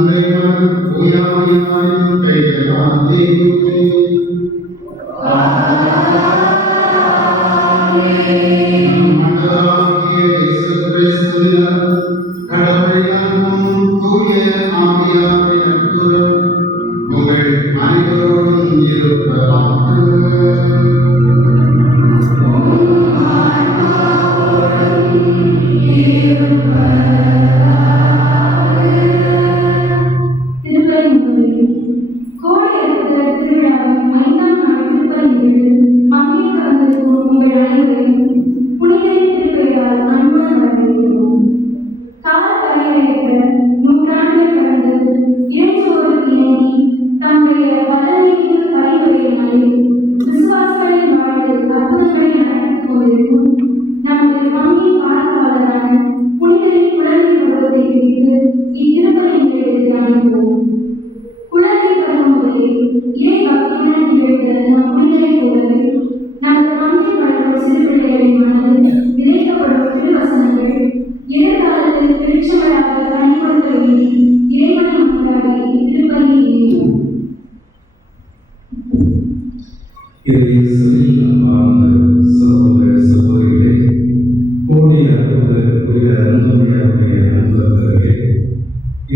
தந்தை மகன் தூயாவியாரின் பெயரால் தெய்வமே. ஆண்டவராகிய இயேசு கிறிஸ்துவின் கடவுளின் அன்பும் தூய ஆவியாரின் நட்புறவும் உங்கள் அனைவரோடும் இருப்பதாக.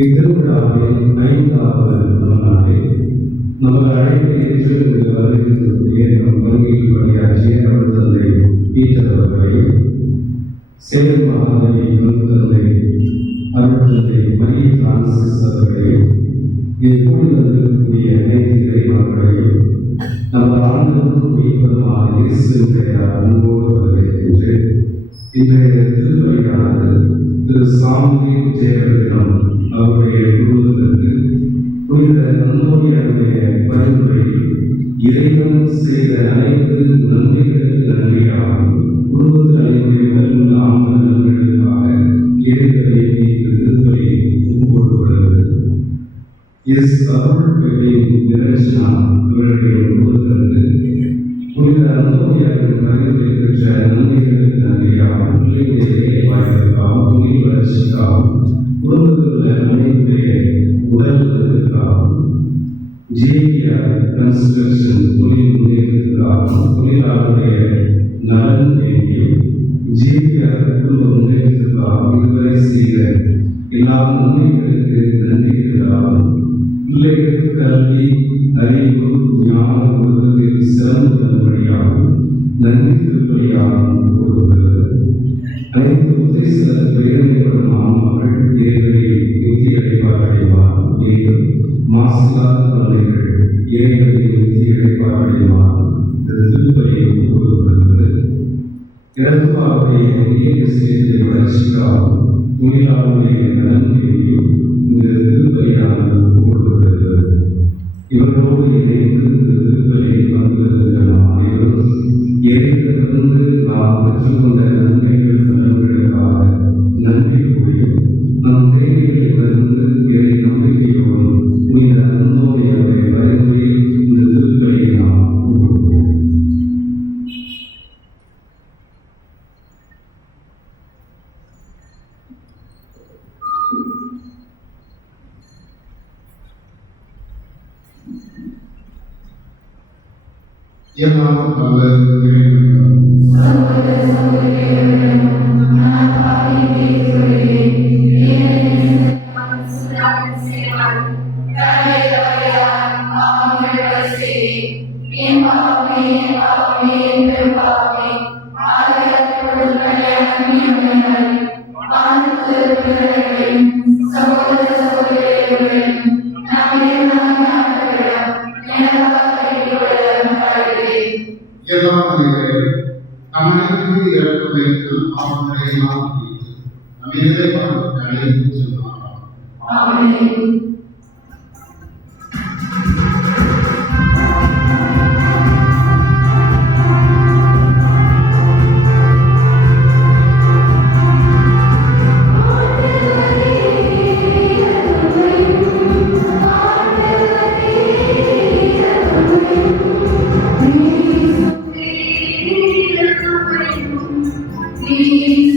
இத்திருவிழாவின் 5வது நாளில் நமது அழைப்பை ஏற்று வருகின்ற நம் பங்கில் பணியாற்றிய அவர் தந்தை பீட்டர் அவர்களையும், சேலம் மகாதேவி தந்தை அவர் தந்தை மரிய பிரான்சிஸ் அவர்களையும், கூடி வந்திருக்கக்கூடிய அனைத்து இறைவர்களையும் நமது ஆண்டவரும் மீட்பருமான இயேசுவின் பெயரால் அன்போடு வரவேற்கின்று இன்றைய திருப்பலியானது திரு சாமுவேல் ஜெயவர்தனம் அவருடைய குடும்பத்திற்கு புனித அந்தோனியாருடைய பரிந்துரையில் இறைவன் செய்த அனைத்து நன்மைகளுக்கு நன்றியாகவும் குடும்பத்தில் அனைவருடைய ஆன்ம நலன்களுக்காக இறைவனை இந்த திருப்பலி ஒப்புக்கொள்ளப்படுகிறது. எஸ் அருள் பெண்ணின் நிரஞ்சனா அவர்களின் குடும்பத்திற்கு புனித அந்தோனியாரின் பரிந்துரை பெற்ற நன்மைகளுக்கு நன்றியாகவும் பிள்ளைகளுடைய வாய்ப்பிற்காகவும் தொழில் வளர்ச்சிக்காகவும் குடும்பத்தில் உள்ள அனைவருடைய உடல் நலத்திற்காகவும் ஜேபிஆர் கன்ஸ்ட்ரக்ஷன் தொழில் முன்னேற்றத்திற்காகவும் தொழிலாளருடைய நலன் வேண்டியும் ஜேபிஆர் குடும்ப முன்னேற்றத்திற்காகவும் இதுவரை செய்த எல்லா நன்மைகளுக்கு நன்றிகளாகவும் பிள்ளைகளுக்கு கல்வி அறிவு ஞான உலகத்தில் சிறந்து தரும்படியாகவும் நன்றி திருப்பலியாகவும் கூறுகிறது. அனைத்து உத்தேச பெயரைப்படும் ஆன்மாக்கள் இறைவனில் நித்திய இடைப்பாடடைவார். மேலும் மாசில்லாத குழந்தைகள் இறைவனில் நித்திய இடைப்பாடடைவார். இந்த திருப்பலியில் கூறப்படுகிறது. இறந்துவாருடைய இயற்கை வளர்ச்சிக்காகவும் தொழிலாளருடைய நலன் வேண்டியும் இந்த திருப்பலியானது கூறப்படுகிறது. இவர்களோடு இணைந்து இந்த திருப்பலியை பங்குகின்ற அனைவரும் இறைவனிடமிருந்து நாம் பெற்றுக்கொண்ட நன்மைகள் கடன்களுக்காக நன்றி கூறியும் நம் தேவைகளிலிருந்து இறை நம்பிக்கையோடும் புனித அந்தோனியாருடைய பரிந்துரையில் இந்த திருப்பலியை நாம் கூறுவோம். எல்லாம் நல்ல Please,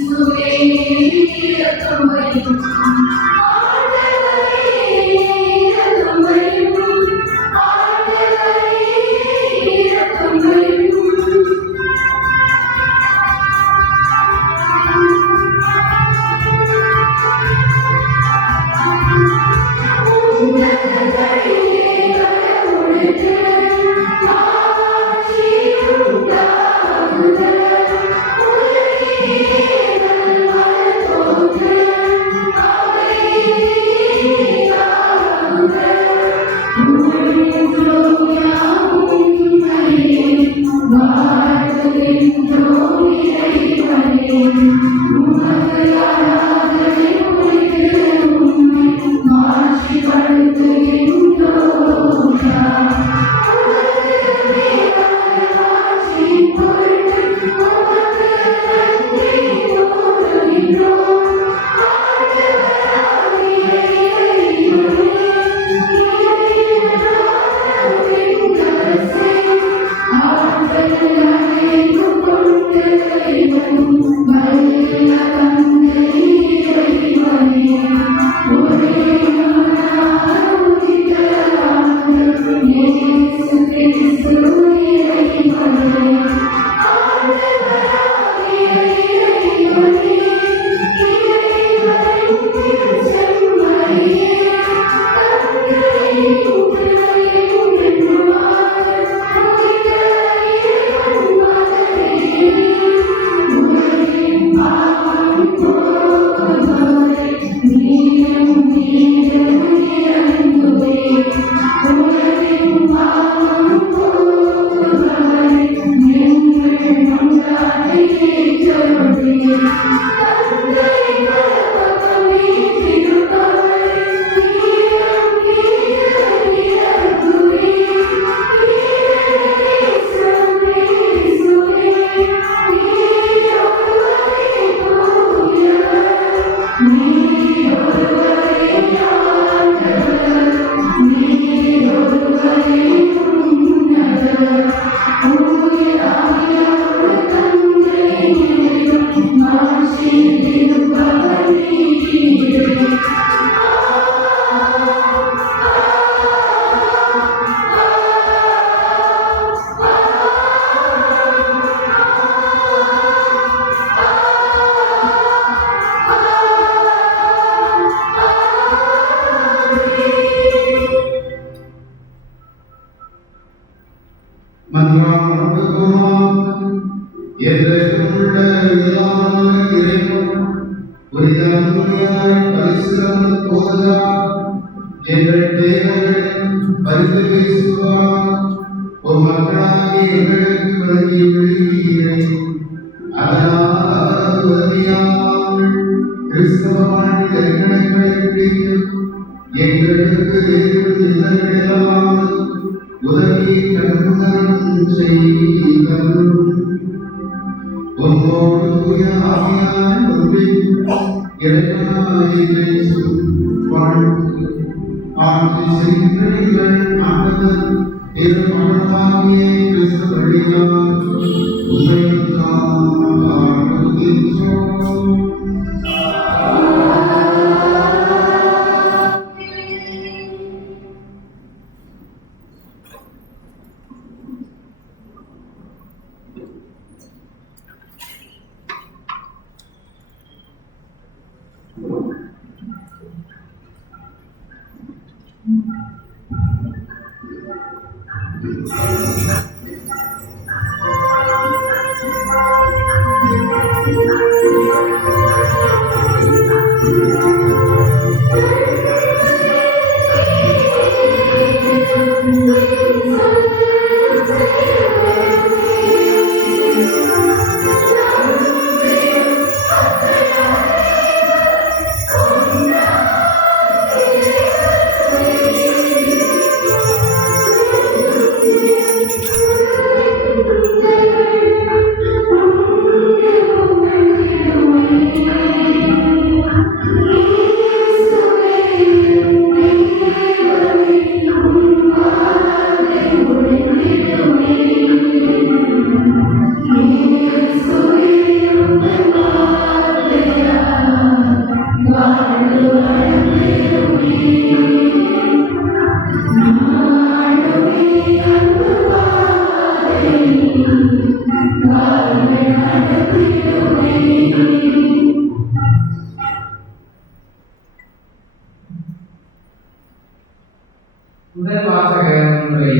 முதல் வாசக முறை.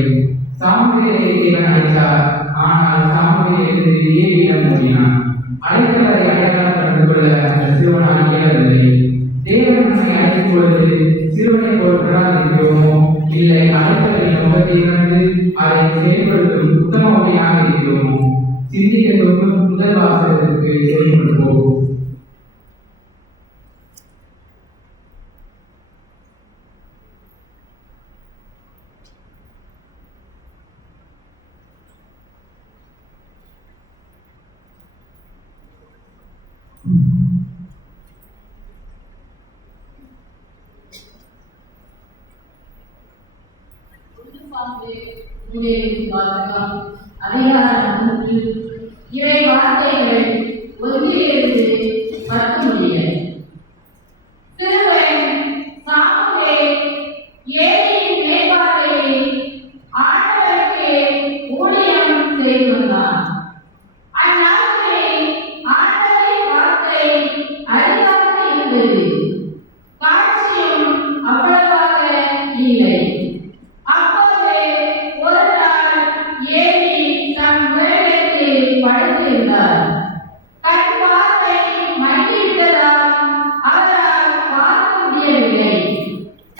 சாமுவேலை தேவன் அழைத்தார், ஆனால் சாமுவேல் ஏலியிடம் ஓடினான். அழைத்தவரை அடையாளம் கண்டு கொள்ள அந்த சிறுவனால் இயலவில்லை. தேவன் நம்மை அழைக்கும் பொழுது சிறுவனை போல் பெறாதிருக்கிறோமோ, இல்லை அழைத்தவரின் முகத்தை கண்டு அதை செயல்படுத்தும் உத்தமவனையாக இருக்கிறோமோ? சிந்திக்க தோன்றும் முதல் வாசகத்திற்கு செயல்படுவோம். இவை வார்த்தைகள் ஒன்றிலிருந்து 10 முடிய. சிறுவன் சாமுவேல் ஏலியின் மேற்பார்வையில் ஆண்டவருக்கு ஊழியம் செய்து வந்தான். அந்நாட்களில் ஆண்டவரின் வார்த்தை அரிதாக இருந்தது, காட்சியும் அவ்வளவாக இல்லை. படுத்திருந்தார். கண் பார்வை மங்கிவிட்டதால் அவரால் பார்க்க முடியவில்லை.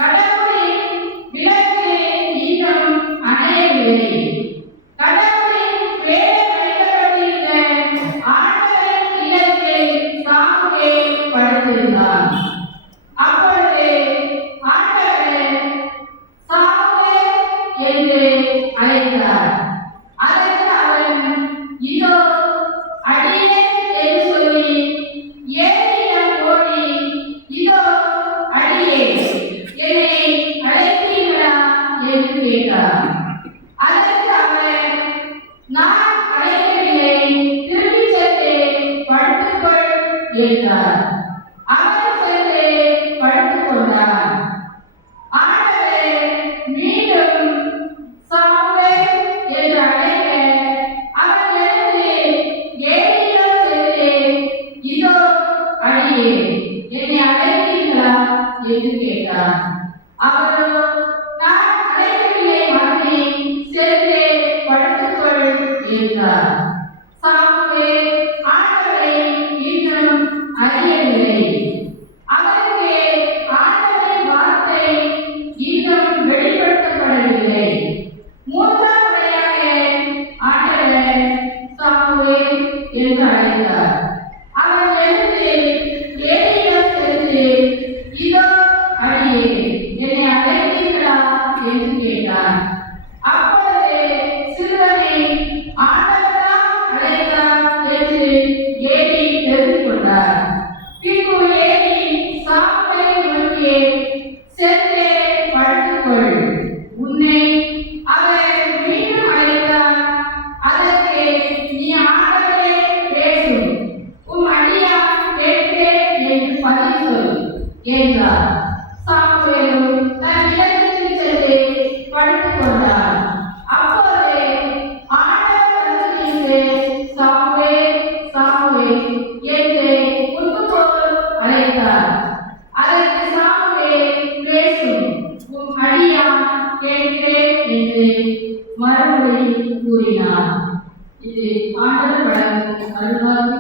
கடவுளின் விளக்கு இன்னும் அணையவில்லை. கடவுளின் வேலை வைக்கப்பட்டிருந்த ஆண்டவரின் இல்லத்தில் சாமுவேல் படுத்திருந்தார். அப்பொழுது ஆண்டவர் சாமுவேல் என்று அழைத்தார். அதற்கு அவன், இதோ அடியேன் என்று சொல்லி ஏலியிடம் ஓடி, இதோ அடியேன், என்னை அழைத்தீர்களா என்று கேட்டார். அதற்கு அவர், நான் அழைக்கவில்லை, திரும்பி சென்று படுத்துக்கொள் என்றார். அவர் சென்று படுத்துக் கொண்டார். ஆண்டவர் மீண்டும் சாமுவேல் என்று அழைக்க அவன் எழுந்து ஏலியிடம் சென்று, இதோ அடியேன், என்னை அழைத்தீர்களா என்று கேட்டார். அவரோ, நான் அழைக்கவில்லை மகனே, சென்று படுத்துக்கொள் என்றார். சாமுவேல் ஆண்டவரை இன்னும் அறியவில்லை. அவருக்கு ஆண்டவரின் வார்த்தை இன்னும் வெளிப்படுத்தப்படவில்லை. 3ஆம் முறையாக ஆண்டவர் சாமுவேல் என்று அழைத்தார். அவன் எழுந்து ஏலியிடம் சென்று, இதோ அடியேன், என்னை அழைத்தீர்களா என்று கேட்டார். அப்பொழுது சிறுவனை ஆண்டவர்தான் அழைத்தார் என்று ஏலி தெரிந்து கொண்டார். பின்பு ஏலி சாமுவேலை நோக்கி, சென்று படுத்துக்கொள், உன்னை அவர் மீண்டும் அழைத்தார். அதற்கு நீ ஆண்டவரே பேசும், உம் அடியான் கேட்பேன் என்று பதில் சொல் என்றார். சாமுவேலும் தன் இடத்திற்கு சென்று படுத்துக் கொண்டார். அப்போது ஆண்டவர் வந்து நின்று, சாமுவேல், சாமுவேல் என்று முன்பு போல் அழைத்தார். அதற்கு சாமுவேல், பேசும், உம் அடியான் கேட்கிறேன் என்று மறுமொழி கூறினார். இது ஆண்டவர் வழங்கும் அருள்வாக்கு.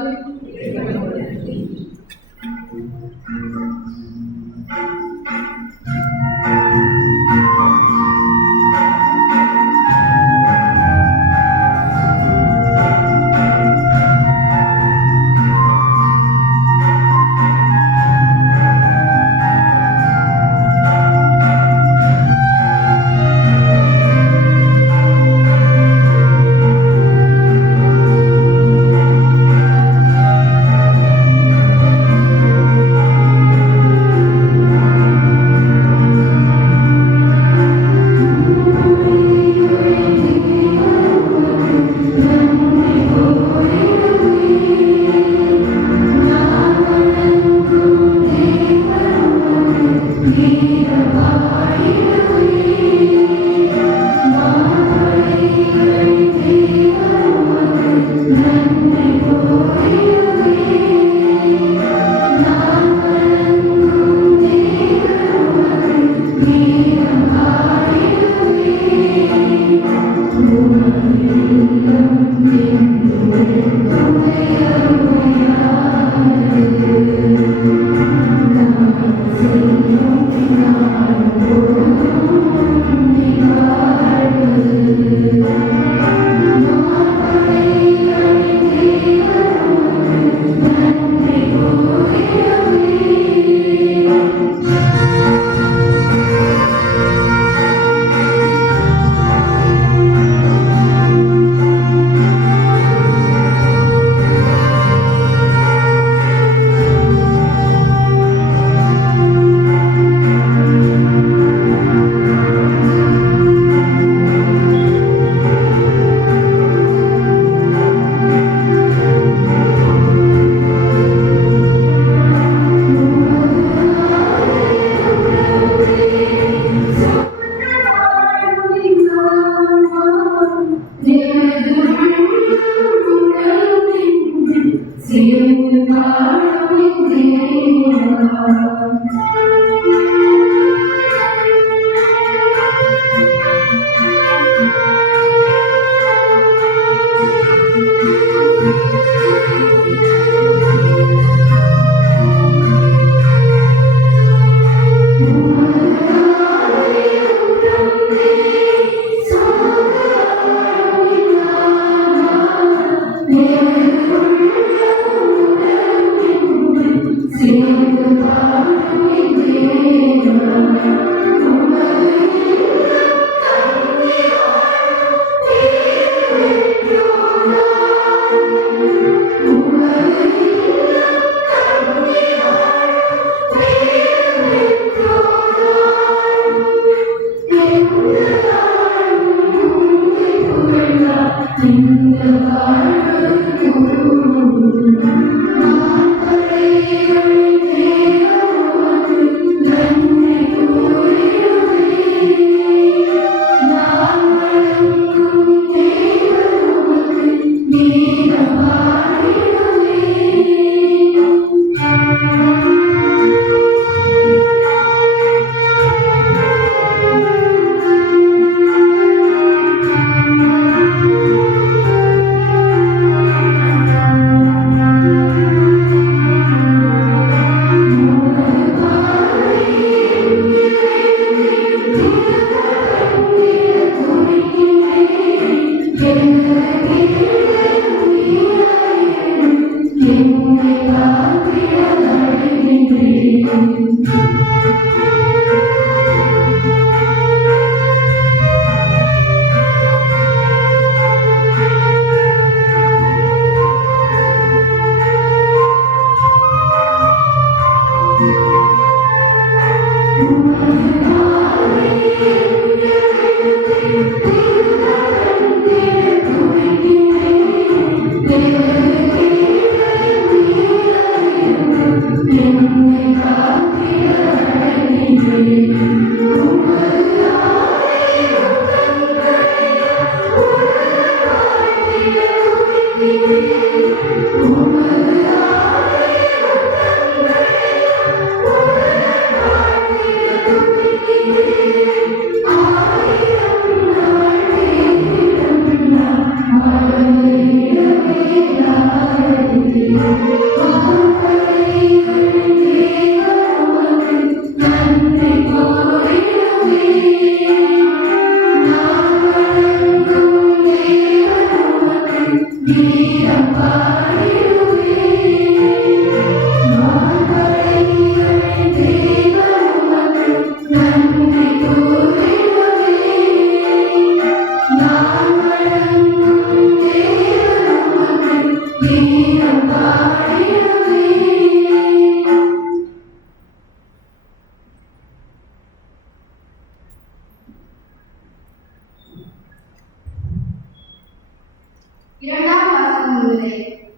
இரண்டாம் வாசகம் முதலே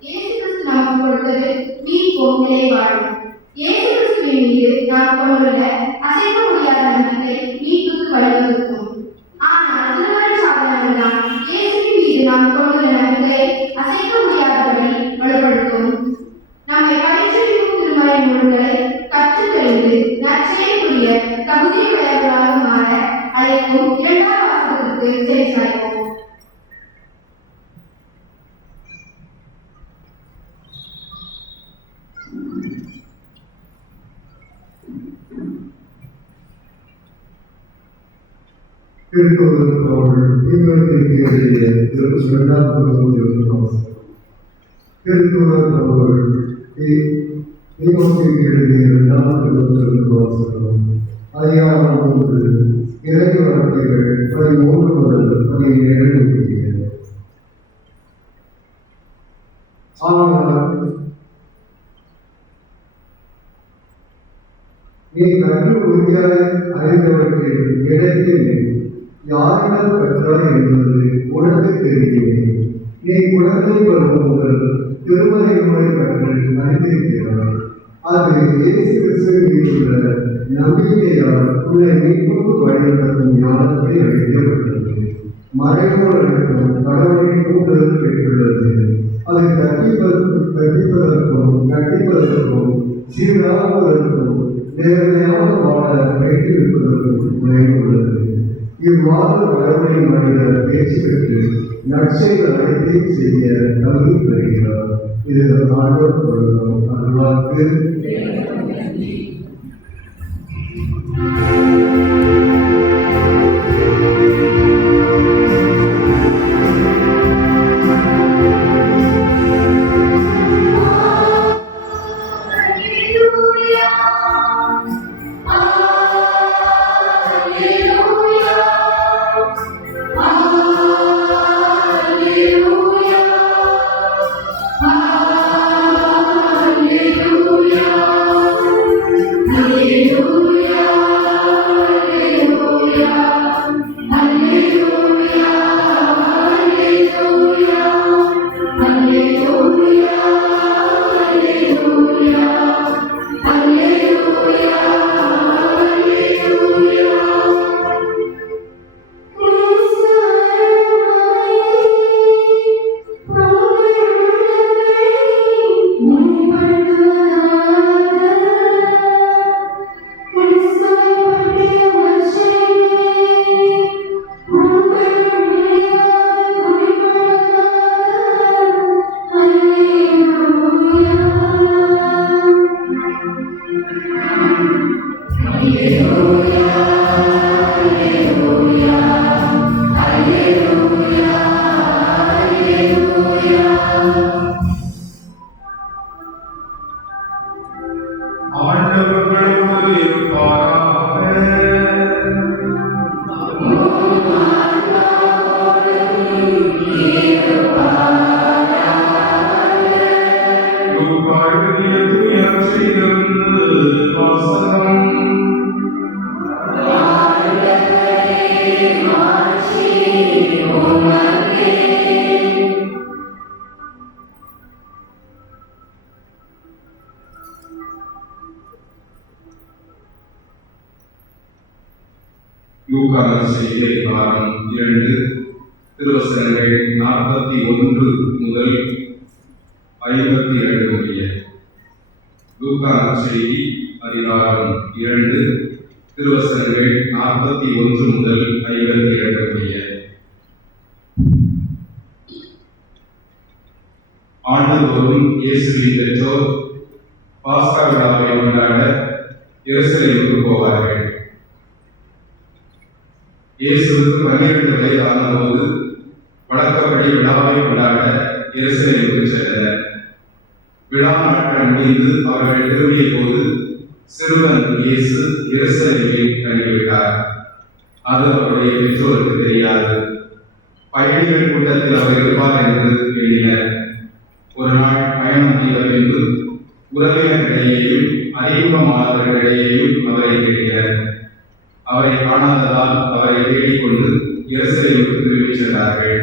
இயேசு கிறிஸ்து நமக்கு கொடுத்தது மீட்பும் நிலைவாழும். இயேசு கிறிஸ்துவின் மீது நாம் கொண்டுள்ள அசைக்க முடியாத நம்பிக்கை மீட்புக்கு வழிவகுக்கும். ஆனால் திருமண சாதனங்கள்தான் இயேசுவின் மீது நாம் கொண்டுள்ள நம்பிக்கை அசைக்க முடியாதபடி வலுப்படுத்தும். நம்மை பரிசீலிக்கும் திருமறை நூல்களை கற்றுத் தெரிந்து நற்செயலுக்குரிய தகுதியுடையவர்களாக மாற அழைக்கும் இரண்டாம் வாசகத்திற்கு செவிசாய்ப்போம். நீ கற்று உறுதியாக அறிந்தவர்கள் இடத்தில் யாரிடம் பெற்றாய் என்பது உனக்கு தெரியுமே. நீ குழந்தை பருவம் முதல் திருமலை முறை கற்று அறிந்திருக்கிறாய். அது இயேசு கிறிஸ்துவின் மீதுள்ள நம்பிக்கையால் உன்னை மீட்புக்கு வழிநடத்தும் ஞானத்தை அளிக்கப்பட்டது. மறைமுறைக்கும் கடவுளின் கூடுதல் பெற்றுள்ளது. அது கற்பிப்பதற்கும் சீராகுவதற்கும் நேர்மையாக வாழ வைத்திருப்பதற்கும் உள்ளது. இவ்வாறு கடவுளின் மனிதர் பேச்சு பெற்று நற்செய்கள் அனைத்தையும் செய்ய தகுதி பெறுகிறார். இது ஆண்டவர் கொடுக்கும் அருள்வாக்கு. Hallelujah. லூக்கா நற்செய்தி அதிகாரம் 2 திருவசனங்கள் 41 முதல் 52 முடிய. லூக்கா நற்செய்தி அதிகாரம் 2 திருவசனங்கள் 41 முதல் 52 முடிய. ஆண்டுதோறும் இயேசுவின் பெற்றோர் பாஸ்கா விழாவை கொண்டாட எருசலேமுக்கு போவார்கள். இயேசுவுக்கு 12 வயதான போது வழக்கப்படி விழாவை கொண்டாட எருசலேமுக்கு சென்றனர். விழா நாட்கள் முடிந்து அவர்கள் திரும்பிய போது சிறுவன் இயேசு எருசலேமில் தங்கிவிட்டார். அது அவருடைய பெற்றோருக்கு தெரியாது. பயணிகள் கூட்டத்தில் அவர் இருப்பார் என்று எண்ணினர். ஒரு நாள் பயணம் செய்த பின்பு உறவினர்களிடையேயும் அறிமுகமானவர்களிடையேயும் அவரை தேடினர். அவரை காணாததால் அவரை தேடிக்கொண்டு எருசலேமுக்கு திரும்பி சென்றார்கள்.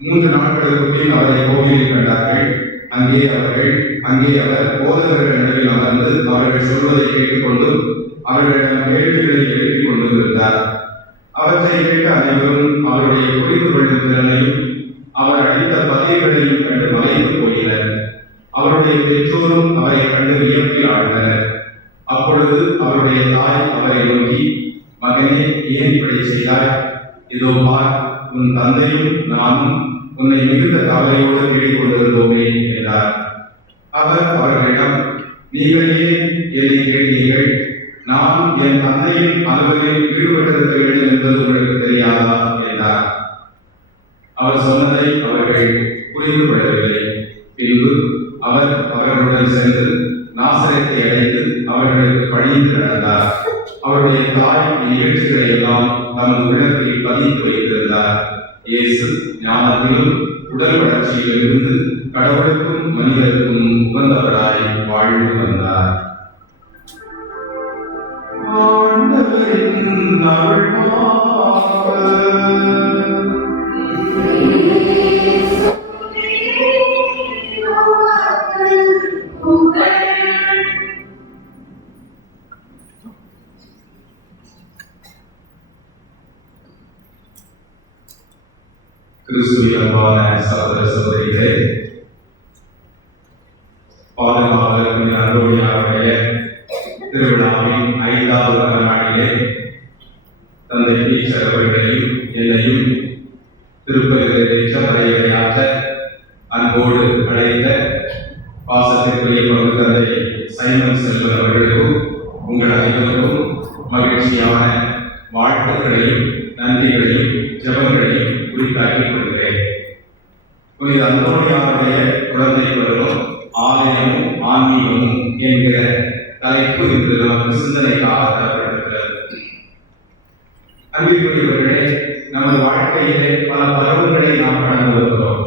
மூன்று நாட்களுக்கு பின் அவரை கோவிலில் கண்டார்கள். அங்கே அவர் போதகர்கள் நடுவில் அமர்ந்து அவர்கள் சொல்வதை கேட்டுக்கொண்டு அவர்களிடம் கேள்விகளை எழுப்பிக் கொண்டிருந்தார். அவற்றை கேட்ட அனைவரும் அவருடைய புரிந்து கொள்ளும் திறனையும் அவர் அளித்த பதில்களையும் கண்டு மலைத்து போயினர். அவருடைய பெற்றோரும் அவரை கண்டு வியப்பில் ஆழ்ந்தனர். அப்பொழுது அவருடைய தாய் அவரை நோக்கி, மகனே, ஏன் இப்படி செய்தாய்? இதோ பார், உன் தந்தையும் நானும் உன்னை மிகுந்த கவலையோடு தேடிக் கொண்டிருந்தோமே என்றார். அவர் அவர்களிடம், நீங்கள் ஏன் என்னை கேட்டீர்கள்? நான் என் தந்தையின் அலுவலில் ஈடுபட்டிருக்க வேண்டும் என்பது உங்களுக்கு தெரியாதா என்றார். அவர் சொன்னதை அவர்கள் புரிந்து கொள்ளவில்லை. பின்பு அவர் அவர்களுடன் சென்று நாசரேத்தை அடைந்து அவர்களுக்கு பணிந்து நடந்தார். அவருடைய தாய் நிகழ்ச்சிகளை எல்லாம் தமது உள்ளத்தில் பதித்து வைத்திருந்தார். இயேசு ஞானத்திலும் உடல் வளர்ச்சியிலும் இருந்து கடவுளுக்கும் மனிதருக்கும் உகந்தவராய் வாழ்ந்து வந்தார். கிறிஸ்துவின் அன்பான சகோதர சகோதரிகளே, பாதுகாவலர் அந்தோனியாருடைய திருவிழாவின் 5வது நாளிலே தந்தை பீச்சர் அவர்களையும் என்னையும் திருப்பதியிலே செப்படையாற்ற அன்போடு அழைத்த பாசத்திற்குரிய பங்கு தந்தை சைமன் செல்வன் அவர்களுக்கும் உங்கள் அனைவருக்கும் மகிழ்ச்சியான வாழ்த்துக்களையும் நன்றிகளையும் ஜெபங்களையும் குறித்தாக்கிக் கொள்கிறேன். புனித அந்தோனியாருடைய குழந்தை பருவம் ஆலயமும் ஆன்மீகமும் என்கிற தலைப்பு இன்று நமக்கு சிந்தனைக்காக தரப்பட்டிருக்கிறது. அன்பிற்குரியவர்களே, நமது வாழ்க்கையிலே பல பருவங்களை நாம் கடந்து வருகிறோம்.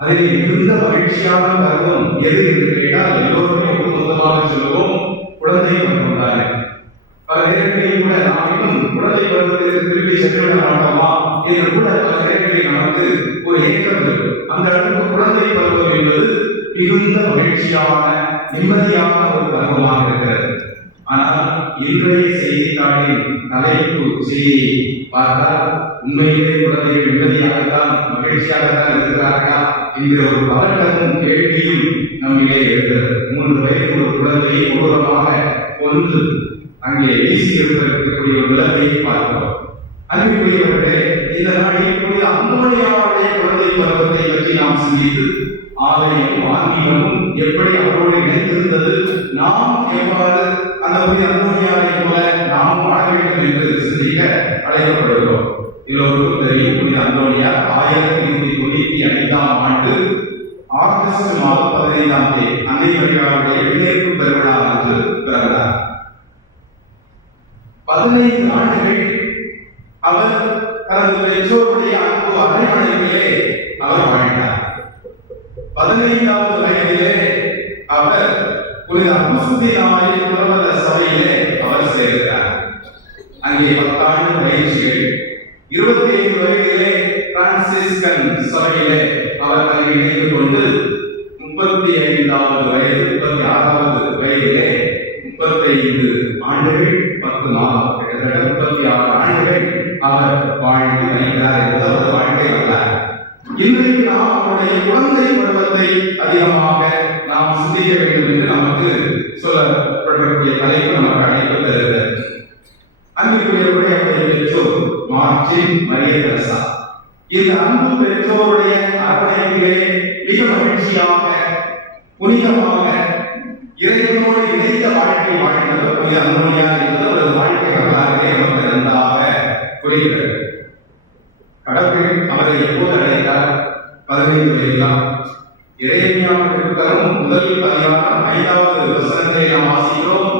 அதில் மிகுந்த மகிழ்ச்சியான பருவம் எது என்று கேட்டால் எல்லோருமே ஒட்டுமொத்தமாக சொல்லுவோம், குழந்தை பருவம் தானே. பல நேரங்களில் கூட நாம் இன்னும் குழந்தை பருவத்திற்கு திரும்பி சென்றுவிட மாட்டோமா என்று கூட பல நேரங்களில் நமக்கு ஒரு ஏக்கம் இருக்கும். அந்த அளவுக்கு குழந்தை பருவம் என்பது மிகுந்த மகிழ்ச்சியான நிம்மதியான ஒரு பருவமாக இருக்கிறது. ஆனால் இன்றைய செய்தித்தாளின் தலைப்பு செய்தியை பார்த்தால் உண்மையிலே குழந்தைகள் நிம்மதியாகத்தான் மகிழ்ச்சியாகத்தான் இருக்கிறார்களா என்கிற ஒரு பதட்டமும் கேள்வியும் நம்மிலே இருக்கிறது. 3 வயது ஒரு குழந்தையை கொடூரமாக கொன்று அங்கே வீசி இருக்கக்கூடிய ஒரு நிலைமையை பார்க்கிறோம். அன்புக்குரியவர்களே, இந்த நாளில் புனித அந்தோனியாருடைய குழந்தை பருவத்தை பற்றி நாம் சிந்தித்து ஆலயமும் ஆன்மீகமும் எப்படி அவரோடு இணைந்திருந்தது, நாம் எவ்வாறு அந்த புனித அந்தோனியாரை போல நாம் வாழ வேண்டும் என்று சிந்திக்க அழைக்கப்படுகிறோம். எல்லோருக்கும் தெரியும், புனித அந்தோனியார் 1195ஆம் ஆண்டு ஆகஸ்ட் மாதம் 15ஆம் தேதி அன்னை மரியாளுடைய விண்ணேற்பு பெருவிழா அன்று பிறந்தார். 15 ஆண்டுகள் அவர் தனது பெற்றோருடைய அன்பு அரண்மனையிலே அவர் வாழ்ந்தார். 15வது வயதிலே அவர் புனித அகுஸ்தீனாரின் பிரபல சபையிலே அவர் சேர்ந்தார். அங்கே 10 ஆண்டு பயிற்சிகள். 25 வயதிலே பிரான்சிஸ்கன் சபையிலே அவர் தன்னை இணைத்துக் கொண்டு 35வது வயது 36வது வயதிலே 35 ஆண்டுகள் 10 மாதம் கிட்டத்தட்ட 36 ஆண்டுகள் அவர் வாழ்ந்து மறைந்தார் என்பது அவரது வாழ்க்கை வரலாறு. இன்றைக்கு நாம் அவருடைய குழந்தை பருவத்தை அதிகமாக நாம் சிந்திக்க வேண்டும் என்று நமக்கு சொல்லப்படக்கூடிய தலைப்பு நமக்கு அழைப்பு தருகிறது. அன்பிற்குரியவருடைய பெற்றோர் மார்ட்டின் மரிய தெரசா. இந்த அன்பு பெற்றோருடைய அரவணைப்பிலே மிக மகிழ்ச்சியாக புனிதமாக இறைவனோடு இணைந்த வாழ்க்கை வாழ்ந்தவர் புனித அந்தோனியார் என்பது அவரது வாழ்க்கை வரலாறு நமக்கு நன்றாக புரிகிறது. கடவுள் அவரை எப்போது அழைத்தார்? 15 வயதில். எரேமியாவிற்கு தரும் முதல் அதிகாரம் 5வது வசனத்தை நாம் வாசிக்கிறோம்.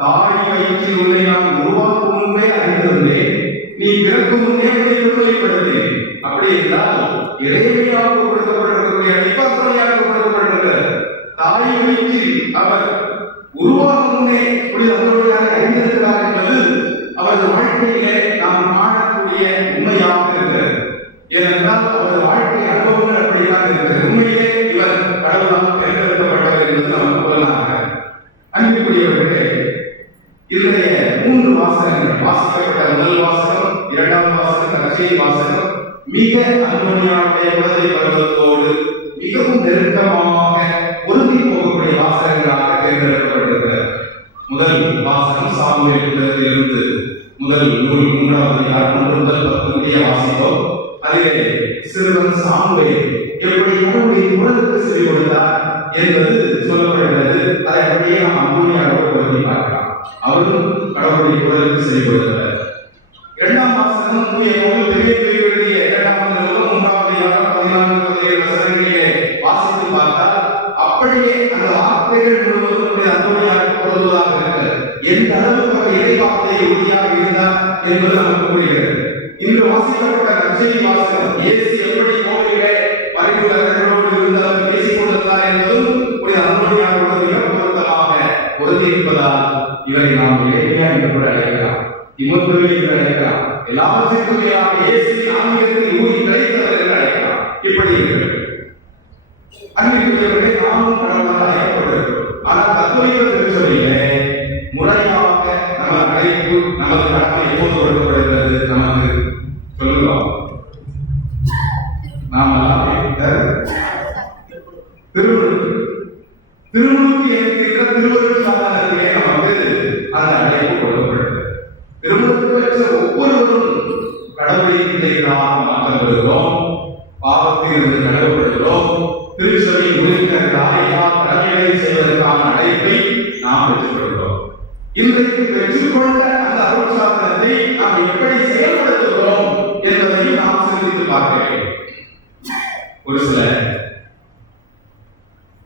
தாய் வயிற்றில் உன்னை நான் உருவாக்கும் முன்பே அறிந்திருந்தேன், நீ பிறக்கும் முன்னே உன்னை விடுதலைப்படுத்தேன். அப்படி என்றால் எரேமியாவுக்கு கொடுக்கப்பட்டிருக்கக்கூடிய அடிப்படையாக கொடுக்கப்பட்டிருக்கிற தாய் வயிற்றில் அவர் உருவாக்கும் முன்னே புனித அந்தோனியாரை அறிந்திருக்கிறார் என்பது அவரது வாழ்க்கையிலே நாம் காணக்கூடிய உண்மையாக இருக்கிறது. ஏனென்றால் அவரது வாழ்க்கை அனுபவங்கள் அப்படித்தான் இருக்கிறது. உண்மையிலே இவர் கடவுளால் தேர்ந்தெடுக்கப்பட்டவர் என்பது நமக்கு புலனாக. அன்பிற்குரியவர்களே, இன்றைய 3 வாசகங்கள் வாசிக்கப்பட்ட முதல் வாசகம், 2வது வாசகம், கடைசி வாசகம் மிக அந்தோனியாருடைய குழந்தை பருவத்தோடு மிகவும் நெருக்கமாக பொருந்தி போகக்கூடிய வாசகங்களாக தேர்ந்தெடுக்கப்பட்டிருக்கிறது. முதல் வாசகம் சாமுவேலிலிருந்து முதல் நூல் 3வது அதிகாரம் 1 முதல் 10 முடிய வாசிப்போம். அதிலே சிறுவன் சாமுவேல் எப்படி கடவுளுடைய குரலுக்கு செவி கொடுத்தார் என்பது சொல்லப்படுகிறது. அதை அப்படியே நாம் அந்தோனியாரோடு பொருத்தி பார்க்கலாம். அவரும் கடவுளுடைய குரலுக்கு செவி கொடுத்தார். 2ஆம் வாசகம் தூய பவுல் திமோத்தேயுவுக்கு எழுதிய 2ஆம் நிருபம் 3வது அதிகாரம் 14-17 வசனங்களிலே வாசித்து பார்த்தால் அப்படியே அந்த வார்த்தைகள் முழுவதும் புனித அந்தோனியாருக்கு பொருந்துவதாக இருக்கிறது. எந்த அளவுக்கு அவர் இறை வார்த்தையை உறுதியாக இருந்தார் என்பது நமக்கு புரிகிறது. இன்று வாசிக்கப்பட்ட நற்செய்தி வாசகம் இயேசு எப்படி கோவிலிலே பரிந்துரைகளோடு இருந்தார் பேசிக் கொண்டிருந்தார் என்பதும் புனித அந்தோனியாரோடு மிக பொருத்தமாக பொருந்தியிருப்பதால் இவரை நாம் எரேமியா என்று கூட அழைக்கலாம், தீமோத்தேயு என்று அழைக்கலாம், எல்லாவற்றிற்கும் மேலாக இயேசுவின் ஆன்மீகத்தில் ஊறி கிடைத்தவர் என்று அழைக்கலாம். இப்படி இருக்கிறது. அன்பிற்குரியவர்களே, நாமும் கடவுளால் அழைக்கப்பட்டிருக்கிறோம். ஆனால் கத்தோலிக்க திருச்சபையிலே முறையாக நமது அழைப்பு, நமது கடமை எப்போது கொடுக்கப்படுகிறது? நமக்கு சொல்லுவோம். நாம் திருமணத்துக்கு என்கின்ற திருவருள் சாதனத்திலே நமக்கு அந்த அழைப்பு கொடுக்கப்படுகிறது. திருமணத்துக்கு வச்ச ஒவ்வொருவரும் கடவுளின் பிள்ளைகளாக மாற்றப்படுகிறோம், பாவத்திலிருந்து கழுவப்படுகிறோம், திருச்சபை உறுப்பினர்களாக எல்லா கடமைகளையும் செய்வதற்கான அழைப்பை நாம் பெற்றுக்கொள்கிறோம். இன்றைக்கு பெற்றுக்கொண்ட அந்த அருள் சாதனத்தை நாம் எப்படி செயல்படுத்துகிறோம் என்பதையும் நாம் சிந்தித்து பார்க்க வேண்டும். ஒரு சில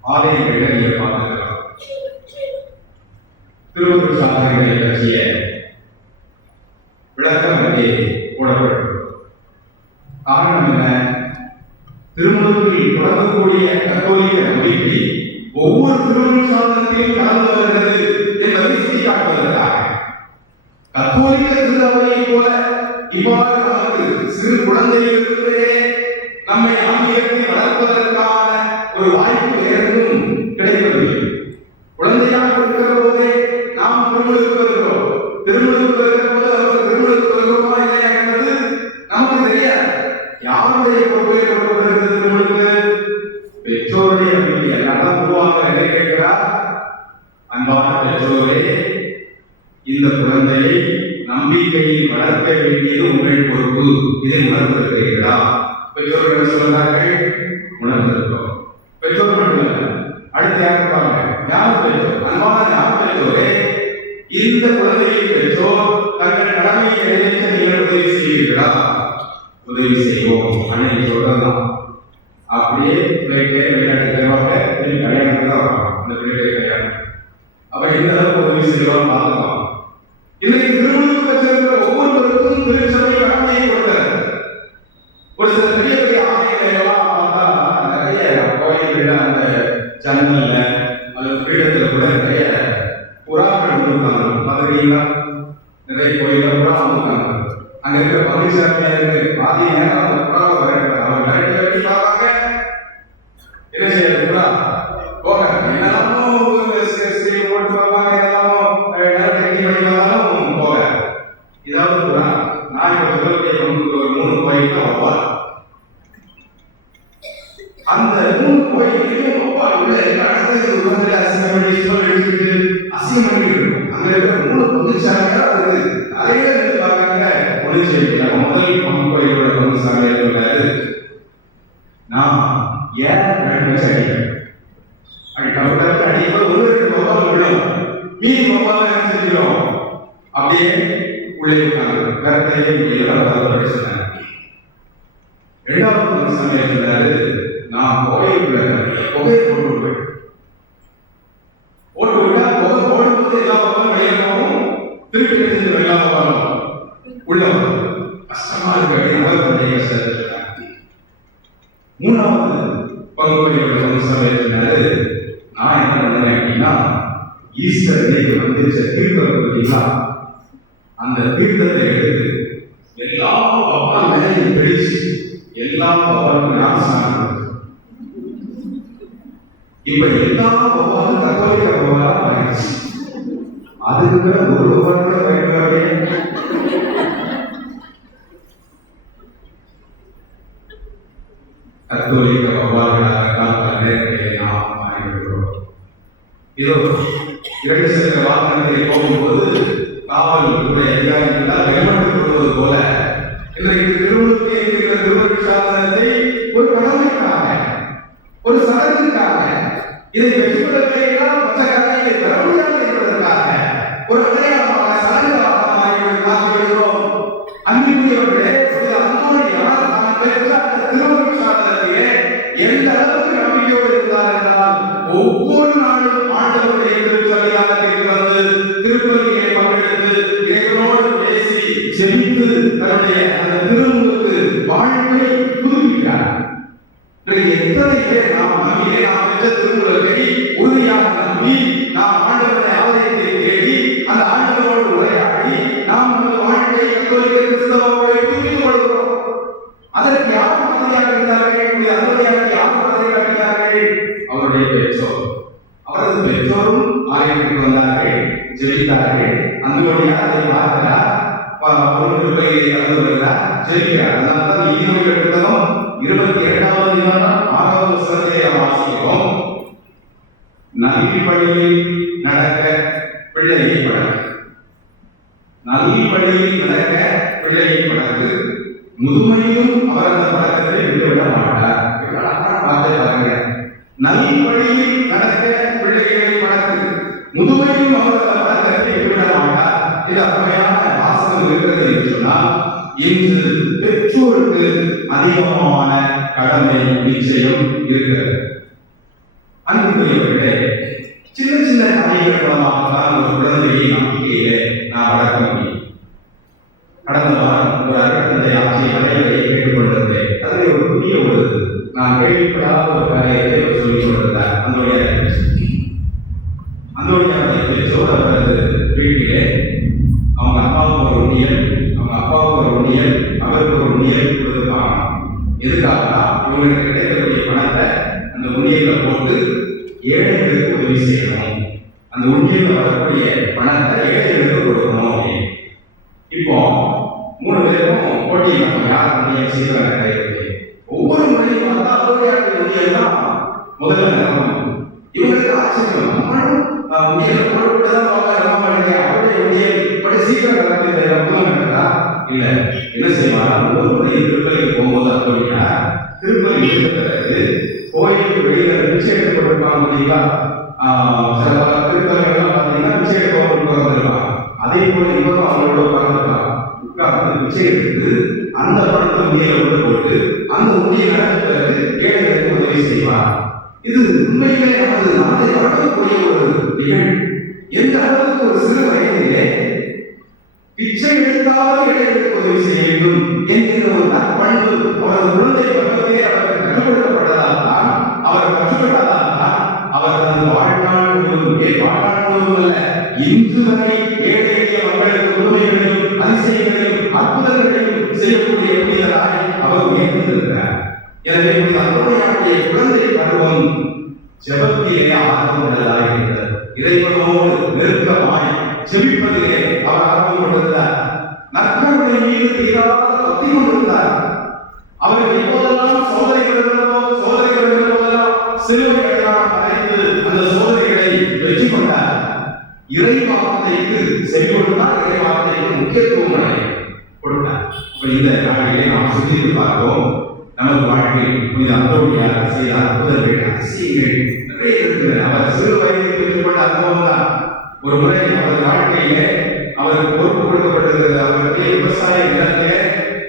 ஆலயங்களை நீங்கள் பார்க்கலாம். திருவருள் சாதனைகளை பற்றிய விளக்கம் அங்கே போடப்பட்டிருக்கிறது. காரணம் என்ன? திருமணத்தில் தொடங்கக்கூடிய கத்தோலிக்க நம்பிக்கை ஒவ்வொரு திருமண சாதனத்தையும் கலந்து வருகிறது என்பதை சுட்டிக்காட்டுவதற்காக. கத்தோலிக்க திருச்சபையை போல இவ்வாறு நமக்கு சிறு குழந்தைகளிலே நம்மை ஆன்மீகத்தில் வளர்ப்பதற்கான ஒரு வாய்ப்பு எதுவும் கிடைப்பதில்லை. குழந்தையாக இருக்கிற போதே நாம் திருமணத்துக்கு வருகிறோம். திருமணத்துக்கு வருகிற போது அவர்கள் திருமணத்துக்கு வருகிறோமா இல்லையா என்பது நமக்கு தெரியாது. யாருடைய பொறுப்பை கொடுக்கப்படுகிறது? திருமணத்துக்கு பெற்றோருடைய நம்பிக்கை. எல்லாம் பொதுவாக என்ன கேட்கிறார்? அன்பான பெற்றோரே, இந்த குழந்தையை நம்பிக்கையில் வளர்க்க வேண்டியது உங்கள் பொறுப்பு. இதை உணர்ந்திருக்கிறீர்களா? பெற்றோர்கள் என்ன சொல்றார்கள்? உணர்ந்திருக்கிறோம். பெற்றோர் மட்டுமல்ல, அடுத்து யார் இருப்பாங்க? யார் பெற்றோர்? அன்பான யார் பெற்றோரே, இந்த குழந்தையை பெற்றோர் தங்கள் கடமையை நிறைவேற்ற நீங்கள் உதவி செய்வீர்களா? உதவி செய்வோம். அன்னைக்கு சொல்றதுதான். அப்படியே விளையாட்டு தேவாக கல்யாணத்துக்கு தான் வரும். அந்த பிள்ளைகளை கல்யாணம் அப்ப எந்த அளவுக்கு உதவி செய்யலாம் பார்த்துக்கலாம். இன்னைக்கு திருமணத்துக்கு வச்சிருக்கிற ஒவ்வொருவருக்கும் திருச்சபை கடமையை கொடுக்கிறது. ஒரு சில பெரிய பெரிய ஆலயங்களை எல்லாம் பார்த்தா நிறைய கோயில கூட அமுக்காங்க. அங்க இருக்கிற பங்குசாமியாருக்கு பாதி நேரம் அந்த புறாவை விரட்டுறாங்க. அவங்க விரட்டி பார்ப்பாங்க. என்ன செய்யறது புறா போக என்னெல்லாமோ போட்டு பார்ப்பாங்க, என்னெல்லாமோ நேரத்தை பண்ணினாலும் போக. இதாவது புறா நான் இப்ப சொல்லக்கூடிய ஒரு 3 கோயில் தான் வைப்பார். அந்த 3 கோயிலையும் வைப்பார் உள்ள இருக்க அடுத்த உலகத்தில் அசிங்கமணி எடுத்துக்கிட்டு அசிங்கமணி இருக்கும். அங்க இருக்கிற 3 பங்குசாமியார் அது நிறைய இருந்து பார்க்காங்க. ஒண்ணு செய்யல முதல் பங்கு கோயிலோட பங்குசாமியார் சொன்னாரு, நான் ஏன் அடிக்கிறேன் அப்படி கவுண்டர் அடிக்கும்போது ஒரு 2 வவ்வால் விழும். மீதி வவ்வால் என்ன செஞ்சிடும் அப்படியே உள்ளே இருக்காங்க. கரெக்டாக முடியல சொன்னாங்க. 2வது பங்குசாமியார் சொன்னாரு, நான் புகையை போட்டு விட்டா புகை போடும்போது எல்லா பக்கம் வெளியே போகும், திருப்பி எடுத்து எல்லா பக்கம் உள்ள கஷ்டமா இருக்கு அப்படின்னு சொன்னாங்க. 3வது பங்குயோட பங்குசாமியார் நான் என்ன பண்ணேன் அப்படின்னா, ஈஸ்டர் இன்னைக்கு வந்துருச்ச தீர்த்தம் பார்த்தீங்களா, அந்த தீர்த்தத்தை எடுத்து எல்லா பக்கம் மேலையும் தெளிச்சு எல்லா பக்கம் ஞாபகம். இப்ப எல்லா பகவானும் கத்தோலிக்க பகவானா மாறிடுச்சு. அதுக்கு ஒரு பகவான் பயன்படாதே. கத்தோலிக்க பகவான்களாக காலத்தில் நேரங்களை நாம் மாறிவிடுகிறோம். இதோ 2 சக்கர வாகனத்தில் போகும்போது காவல்துறை அதிகாரிகளால் வெளிப்பட்டுக் கொள்வது போல இன்றைக்கு திருவள்ளுக்கு இருக்கிற திருவள்ளுவர் சாதனத்தை ஒரு கடமைக்காக, ஒரு சடங்குக்காக, இதை பெற்றுக்கொள்ளலாம் மற்ற கதையை பெறமுடியாது என்பதற்காக ஒரு அடையாளமாக சடங்காக மாறிவிடுகிறோம். அன்பிற்குரியவர்களே, அன்னோடு யார் நான் பெற்ற அந்த திருவள்ளுவர் சாதனத்திலே எந்த அளவுக்கு நம்பிக்கையோடு இருந்தார் என்றால், ஒவ்வொரு நாளும் ஆண்டவருடைய திருச்சபையாளருக்கு வந்து திருப்பலியை பங்கெடுத்து இறைவனோடு பேசி செபித்து தன்னுடைய அந்த திருமுகத்து வாழ்வை புதுப்பிக்கிறார். எத்தனை பேர் நாம் நம்பியே நாம் பெற்ற திருமுறை உறுதியாக நம்பி நாம் ஆண்டவருடைய ஆலயத்தை தேடி அந்த ஆண்டவரோடு உரையாடி நாம் நமது வாழ்க்கையை கத்தோலிக்க கிறிஸ்தவரோடு புரிந்து கொள்கிறோம். அதற்கு யார் மாதிரியாக இருந்தார்கள்? அதனுடைய யார் மாதிரி காட்டினார்கள்? அவருடைய பெற்றோர். அவரது பெற்றோரும் ஆலயத்திற்கு வந்தார்கள், ஜெபித்தார்கள். அந்தோடைய அதை பார்க்கிறார், பொருட்களை கலந்து வருகிறார், ஜெபிக்கிறார். அதனால்தான் ஈரோடு எடுத்ததும் 22வது அதிகாரம் 6வது வசனத்தை வாசிக்கிறோம். நல்வழியில் நடக்க பிள்ளையை பழக்கு, நல்வழியில் நடக்க பிள்ளையை பழக்கு, முதுமையிலும் அவர் அந்த பழக்கத்தை விட்டுவிட மாட்டார். பார்த்து பாருங்க, நல்வழியில் நடக்க பிள்ளைகளை பழக்கு, முதுமையிலும் அவர் அந்த பழக்கத்தை விட்டுவிட மாட்டார். இது அருமையான வாசகம் இருக்கிறது என்று சொன்னால், இன்று பெற்றோருக்கு அதிகமான கடமை நிச்சயம் இருக்கிறது. அன்புக்குரியவர்களே, சின்ன சின்ன காரியங்கள் மூலமாகத்தான் ஒரு குழந்தையை நம்பிக்கையிலே நான் வளர்க்க முடியும். கடந்த வாரம் ஒரு அறத்தந்தை ஆட்சியை அடைவதை கேட்டுக்கொண்டிருந்தேன். அதில் ஒரு புதிய நான் கேள்விப்படாத ஒரு காரியத்தை சொல்லிக் கொண்டிருந்தார். அந்தோடைய பெற்றோர் அவரது வீட்டிலே அவங்க அப்பாவுக்கு ஒரு உண்டியல், அவங்க அப்பாவுக்கு ஒரு உண்டியல், அவருக்கு ஒரு உண்டியல் கொடுத்துருப்பாங்க. எதுக்காகனா இவங்களுக்கு கிடைக்கக்கூடிய பணத்தை அந்த உண்டியல போட்டு ஏழைகளுக்கு உதவி செய்யணும், அந்த உண்டியல வரக்கூடிய பணத்தை ஏழைகளுக்கு கொடுக்கணும் அப்படின்னு. இப்போ 3 பேருக்கும் போட்டி நம்ம யார் உண்டியல் சீக்கிரம் கிடைக்கிறது. ஒவ்வொரு முறையும் பார்த்தா அவருடைய உண்டியல் தான் முதல்ல நிரம்பணும். இவங்களுக்கு ஆச்சரியம், நம்மளும் உண்டியல போட்டுதான் அவருடைய உண்டியல் படி சீக்கிரம் நடக்குது நடக்குதா இல்ல. என்ன செய்வாங்க, ஒவ்வொரு முறையும் திருப்பதிக்கு போகும்போது அப்படின்னா திருப்பதி பிறகு கோயிலுக்கு வெளியில பிச்சை எடுக்கப்பட்டிருப்பாங்க இல்லைங்களா. சில பல திருப்பதிகள்லாம் பார்த்தீங்கன்னா பிச்சை எடுக்க வந்துருப்பாங்க. அதே போல இவரும் அவங்களோட உட்கார்ந்துருப்பாங்க. உட்கார்ந்து பிச்சை எடுத்து அந்த பணத்தை உண்டியல உள்ள போட்டு அந்த உண்டியல் நடந்த பிறகு ஏழைகளுக்கு உதவி செய்வார். இது உண்மையிலே நமது நாட்டை வளர்க்கக்கூடிய ஒரு நிகழ்வு. எந்த அளவுக்கு ஒரு சிறு வயதிலே பிச்சை எடுத்தாவது ஏழைகளுக்கு உதவி செய்ய வேண்டும் என்கிற ஒரு நற்பண்பு அவரது குழந்தை பருவத்திலே அவருக்கு கற்றுக்கொடுக்கப்பட்டதால் தான், அவர் கற்றுக்கொண்டதால் தான் அவர் தனது வாழ்நாள் முழுவதும் அல்ல, இன்று வரை ஏழை எளிய மக்களுக்கு உதவிகளை செய்யக்கூடிய புனிதராய் அவர் உயர்ந்திருக்கிறார். எனவே அந்தோனியாருடைய குழந்தை பருவம் ஜெபத்திலே ஆர்வம் உள்ளதாக இருக்கிறது. இறைவனோடு நெருக்கமாய் ஜெபிப்பதிலே அவர் ஆர்வம் கொண்டிருந்தார். நற்கருணை மீது தீராத பக்தி கொண்டிருந்தார். அவருக்கு எப்போதெல்லாம் சோதனைகள் வருகிற போதெல்லாம் சிலுவை அடையாளம் அடைந்து அந்த சோதனைகளை வெற்றி கொண்டார். இறைவார்த்தைக்கு செவிகொடுத்தார். இறைவார்த்தைக்கு முக்கியத்துவம் கொடுத்தார். இந்த நாளிலே நாம் சிந்தித்து பார்க்கிறோம். நமது வாழ்க்கையில் புனித அந்தோனியார் செய்த அற்புதங்கள், அதிசயங்கள் நிறைய இருக்கிறது. அவர் சிறு வயதில் பெற்றுக் கொண்ட அனுபவம் தான். ஒரு முறை அவரது வாழ்க்கையிலே அவருக்கு பொறுப்பு கொடுக்கப்பட்டிருக்கிறது. அவருடைய விவசாய நிலத்திலே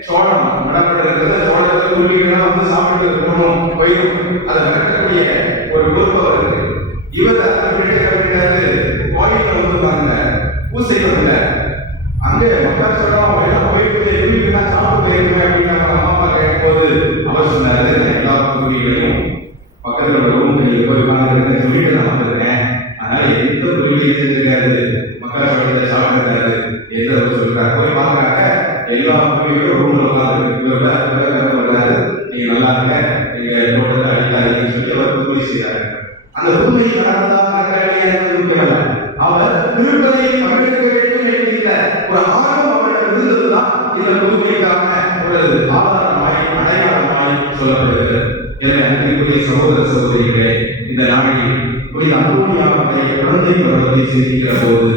சோளம் நடப்பட்டிருக்கிறது. சோளத்தை உருவிகளாக வந்து சாப்பிட்டு போகணும் போயிடும். அதை நடக்கக்கூடிய ஒரு பொறுப்பு அவருக்கு. இவர் அப்படின்றது கோயிலில் வந்து பாருங்க பூசை வரல. அங்கே மக்கள் சொல்றோம் போயிட்டு உருவிகளாக சாப்பிட்டு போயிருக்கேன் அப்படின்னு அவங்க அம்மா அப்பா கேட்கும் போது அவர் சொன்னாரு, எல்லா உருவிகளையும் பக்கத்தில் ரூம்களில் போய் உட்கார்ந்து சொல்லிட்டு நான் வந்திருக்கேன். அதனால எந்த உரிமையும் செஞ்சிருக்காரு, மக்கள் சொல்றதை சாப்பிட்டாரு என்று அவர் சொல்றாரு. போய் பார்க்கறாங்க, எல்லா உரிமைகளும் ரூம்ல உட்கார்ந்து நீங்க நல்லா இருக்க, நீங்க தோட்டத்தை அடிக்காதீங்கன்னு சொல்லி அவர் புதுமை செய்யறாரு. அந்த புதுமையை நடந்ததா முக்கியமல்ல, அவர் திருப்பதியை பங்கெடுக்க வேண்டும் என்கிற ஒரு ஆர்வம் அவருக்கு இருந்ததுதான் இந்த புதுமைக்கான ஒரு ஆதாரமாய் அடையாளமாய் சொல்லப்படுகிறது. எனவே அன்பிற்குரிய சகோதர சகோதரிகளே, இந்த நாளில் புனித அந்தோனியாருடைய குழந்தை பருவத்தை சிந்திக்கிற போது,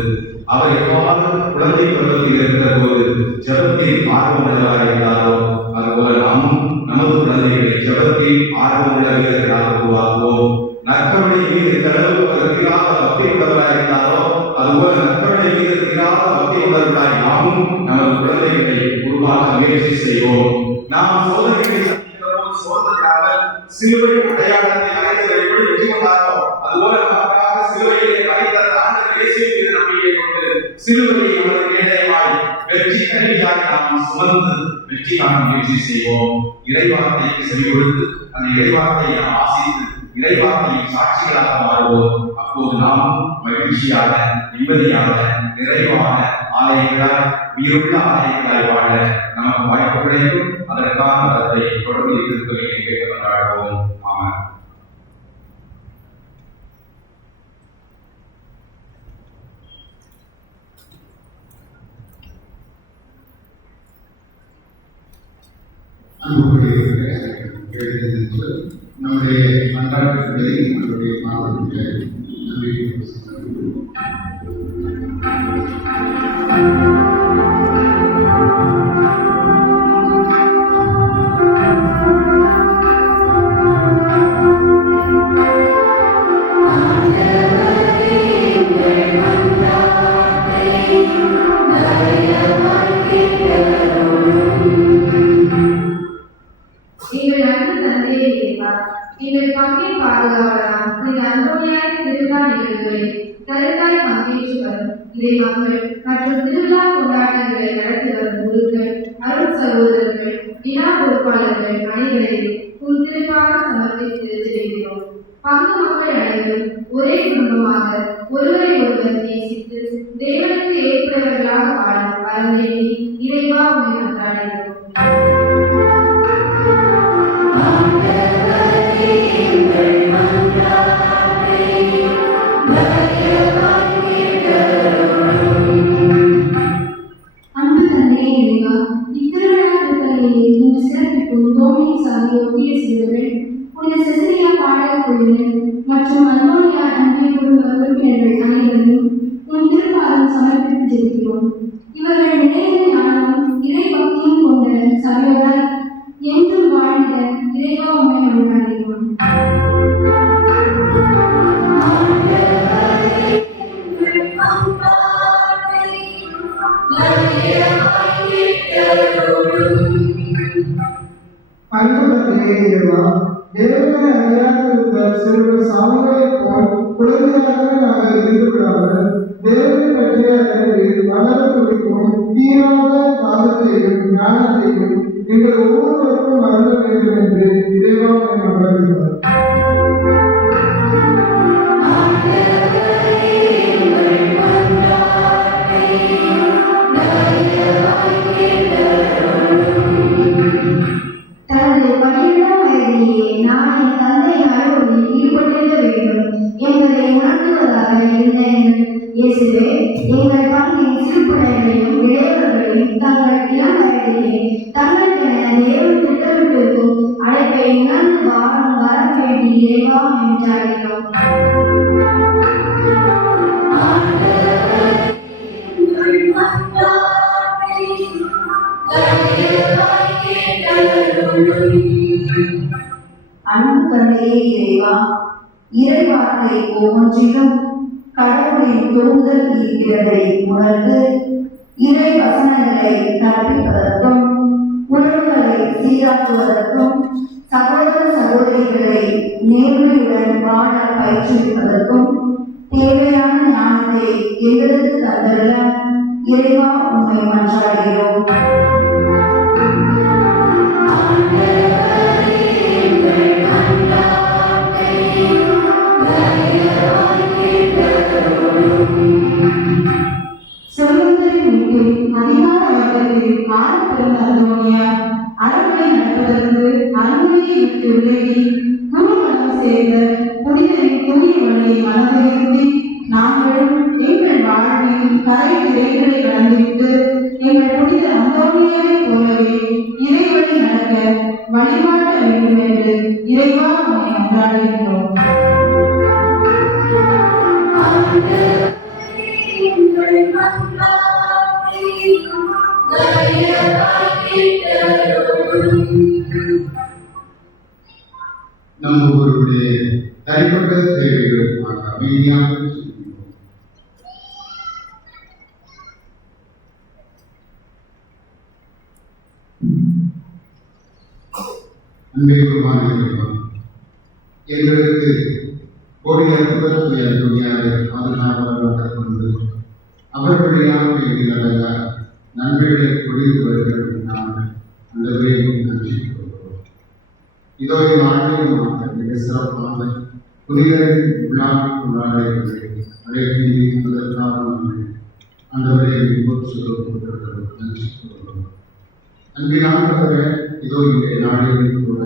அவர் எவ்வாறு குழந்தை பருவத்தில் இருக்கிற போது ஜெபத்தில் ஆர்வம் உள்ளவராக இருந்தாரோ, அதுபோல நாமும் நமது குழந்தைகளை ஜெபத்தில் ஆர்வம் உள்ள வீரர்களாக உருவாக்குவோம். நற்கருணை மீது எந்த அளவுக்கு அவர் தீராத பக்தி உள்ளவராக இருந்தாரோ, அதுபோல நற்கருணை மீது தீராத பக்தி உள்ளவர்களாய் நாமும் நமது குழந்தைகளை உருவாக்க முயற்சி செய்வோம். நாம் சோதனைகளை சோதனையாக சிலுவை அடையாளத்தை அடைந்ததை எப்படி வெற்றி கொண்டாரோ, அதுபோல நமக்காக சிலுவையை அடைந்த ஆண்டவர் இயேசுவின் மீது நம்பிக்கை கொண்டு சிலுவையை நமது கேடயமாய் வெற்றி கருவியாக நாம் சுமந்து வெற்றி காண முயற்சி செய்வோம். இறைவார்த்தைக்கு செவி கொடுத்து அந்த இறைவார்த்தையை நாம் ஆசித்து இறைவார்த்தையின் சாட்சிகளாக மாறுவோம். அப்போது நாம் மகிழ்ச்சியாக, நிம்மதியாக, நிறைவான ஆலயங்களாய், உயிருள்ள ஆலயங்களாய் வாழ நமக்கு வாய்ப்பு கிடைக்கும். அதற்கான வரத்தை தொடர்ந்து திருத்தொகையை கேட்டு கொண்டாடுவோம். ஆமாம். நம்முடைய அன்றாடங்களை நம்முடைய மாணவர்களை நன்றி. எங்கள் பங்கின் பாதுகாவலாம் புனித அந்தோனியார் திருவிழா நிகழ்வுகளில் கருத்தாய் பங்கேற்று வரும் இறை மக்கள் மற்றும் திருவிழா கொண்டாட்டங்களை நடத்தி வரும் குருக்கள், அருள் சகோதரர்கள், விழா பொறுப்பாளர்கள் அனைவரையும் உன் திருப்பாக சமர்ப்பித்து தெரிவிக்கிறோம். பங்கு மக்கள் அனைவரும் ஒரே குடும்பமாக ஒருவரை ஒருவர் நேசித்து தேவனுக்கு ஏற்புடையவர்களாக வாழும் அருளேறி இறைவா உண்மை கொண்டாடுகிறோம். மற்றும் அந்தோனியார் அன்பிய குடும்ப உறுப்பினர்கள் அனைவரையும் உன் திருப்பாதம் சமர்ப்பித்து ஜெபிக்கிறோம். இவர்கள் நிறைந்த ஞானமும் இறை பக்தியும் கொண்ட சபையோராய் என்றும் வாழ்ந்த இறைவா உண்மை கொண்டாடுகிறோம். தேவனை அறியாதிருந்த சிறுவர் சாமுவேலைப் போல் குழந்தையாக நாங்கள் இருந்து விடாமல் தேவனை பற்றிய அறிவில் வளர துடிக்கும் தீராத வாதத்தையும் ஞானத்தையும் எங்கள் ஒவ்வொருவருக்கும் வழங்க வேண்டும் என்று இறைவாக நம்புகிறார். இறைவா என்று அழைக்கிறோம். அன்பு தந்தையே இறைவா, இறைவார்த்தை ஒவ்வொன்றிலும் கடவுளின் தூண்டல் இருக்கிறதை உணர்ந்து இறை வசனங்களை கற்பிப்பதற்கும் உறவுகளை சீராக்குவதற்கும் சகோதர சகோதரிகளை நேர்மையுடன் வாழ பயிற்றுவிப்பதற்கும் தேவையான ஞானத்தை எங்களுக்கு தந்தருள இறைவா உம்மை மன்றாடுகிறோம். சொல்லுவதற்கு மீட்பில் அதிகார வர்க்கத்தில் ஆரம்பெறும் அந்தோனியார் அறங்களை நடப்பதற்கு அனுமதியை விட்டு விலகி குருமணம் சேர்ந்த புனிதரின் தூய வழியை மனதிலிருந்தி நாங்களும் எங்கள் வாழ்வில் கரை திரைகளை கடந்துவிட்டு எங்கள் புனித அந்தோனியாரை போலவே இறைவழி நடக்க வழிபாட்ட வேண்டும் என்று இறைவா உம்மை மன்றாடுகின்றோம். நம்ம ஒருவருடைய தனிப்பட்ட தேவைகளுக்காக அமைதியாக எங்களுக்கு கோடி அற்புதத்தை துணியாக பாதுகாப்பாக கொண்டு அவர் வழியாக நடந்த நன்மைகளை பொழிந்து வருகிறது. நாங்கள் அந்த விரைவில் நன்றி கொள்கிறோம். இதோ இந்த ஆண்டிலும் மிக சிறப்பான புனிதரின் விழாவை கொண்டாடுகிறது. அழைப்பதற்காக அந்த விரைவில் போற்றுகிறோம். நன்றி கொள்கிறோம். அன்பினாக இதோ இந்த நாடுகளில் கூட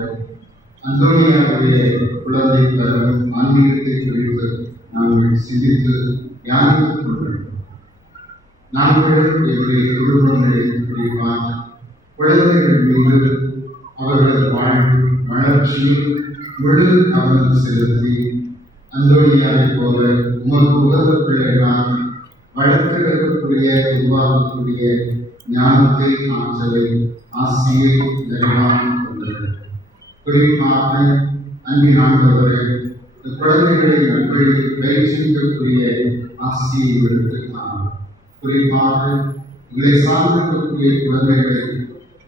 அந்தோனியாவுடைய குழந்தை தரும் ஆன்மீகத்தை குறித்து நாங்கள் சிந்தித்து தியானித்துக் கொண்டிருக்கிறோம். நாங்கள் எங்களுடைய குடும்பங்களை குறிப்பாக குழந்தைகள் மீது அவர்களது வளர்ச்சியில் முழு கவனம் செலுத்தி அந்தோனியாவை போல உமக்கு உகந்த பிள்ளைகளாக வளர்த்தெடுக்கக்கூடிய உருவாக்கக்கூடிய ஞானத்தை ஆற்றலை ஆசியை நிறைவாக கொண்டது. குறிப்பாக அன்பின் ஆண்டவரை குழந்தைகளை நன்மையில் பயிற்சிக்கக்கூடிய ஆசியை எடுத்துக்கலாம். குறிப்பாக இதை சார்ந்திருக்கக்கூடிய குழந்தைகளை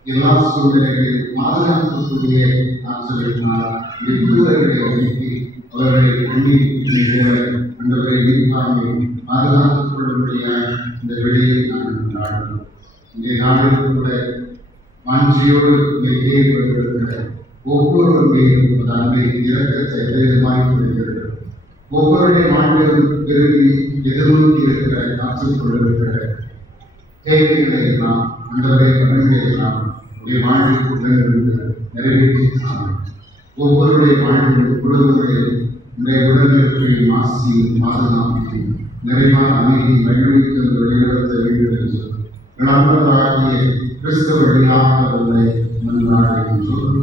எல்லா சூழ்நிலைகளில் பாதுகாக்கக்கூடிய ஆற்றலினால் விருதுகளை அனுப்பி அவர்களை எண்ணி அந்தவரை விரிவாக பாதுகாத்துக் கொள்ளும்படியாக இந்த விடையை நான் கொண்டாடுகிறோம். இந்த நாளில் கூட வாஞ்சியோடு தேடி வருகிற ஒவ்வொரு மீதும் ஒரு அன்பை இறக்கத்தை வேறுமாய் கொள்கிறது. ஒவ்வொருடைய வாழ்விலும் பெருகி எதிர்நோக்கி இருக்கிற காத்துக் கொண்டிருக்கிற தேவைகளை நாம் அந்தவரை கடன்களை நாம் உடைய வாழ்வில் கொண்டிருந்து நிறைவேற்றினாலும் ஒவ்வொருடைய வாழ்விலும் குடும்பங்களில் உடைய உடல்நலத்தையும் ஆசியும் பாதுகாப்பையும் நிறைவான அமைதி மகிழ்வித்து வெளிநடத்த வேண்டும் என்று நண்பர்களாகிய கிறிஸ்தவ வழியாக உங்களை மன்றாடுகின்றோம்.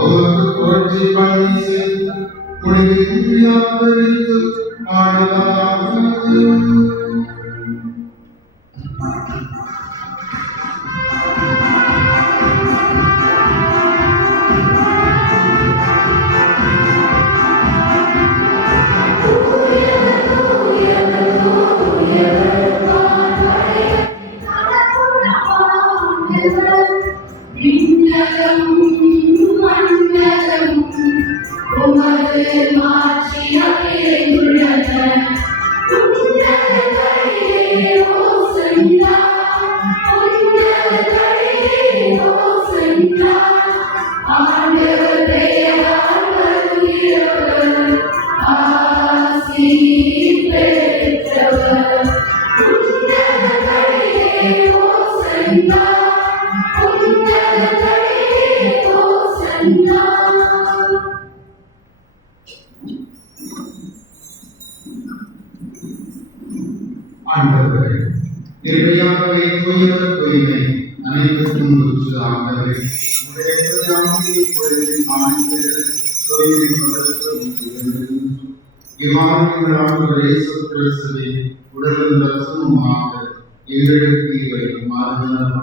உமக்கு புகழ்ச்சி பணி செய்து முடிவில் யாப்பரித்து பாடுவதாவது. ஆண்டவரே, இறையாகவே தூயவர் தூய்மை அனைத்துக்கும் உற்று ஆண்டவரே, உம்முடைய திருநாமத்தை பொழுது ஆண்டவரே தூய்மை பலத்த உங்களுக்கும் இவ்வாறு ஆண்டவர் இயேசு கிறிஸ்துவின் உடலும் இரத்தமுமாக எங்களுக்கு இவை மாறுதலாக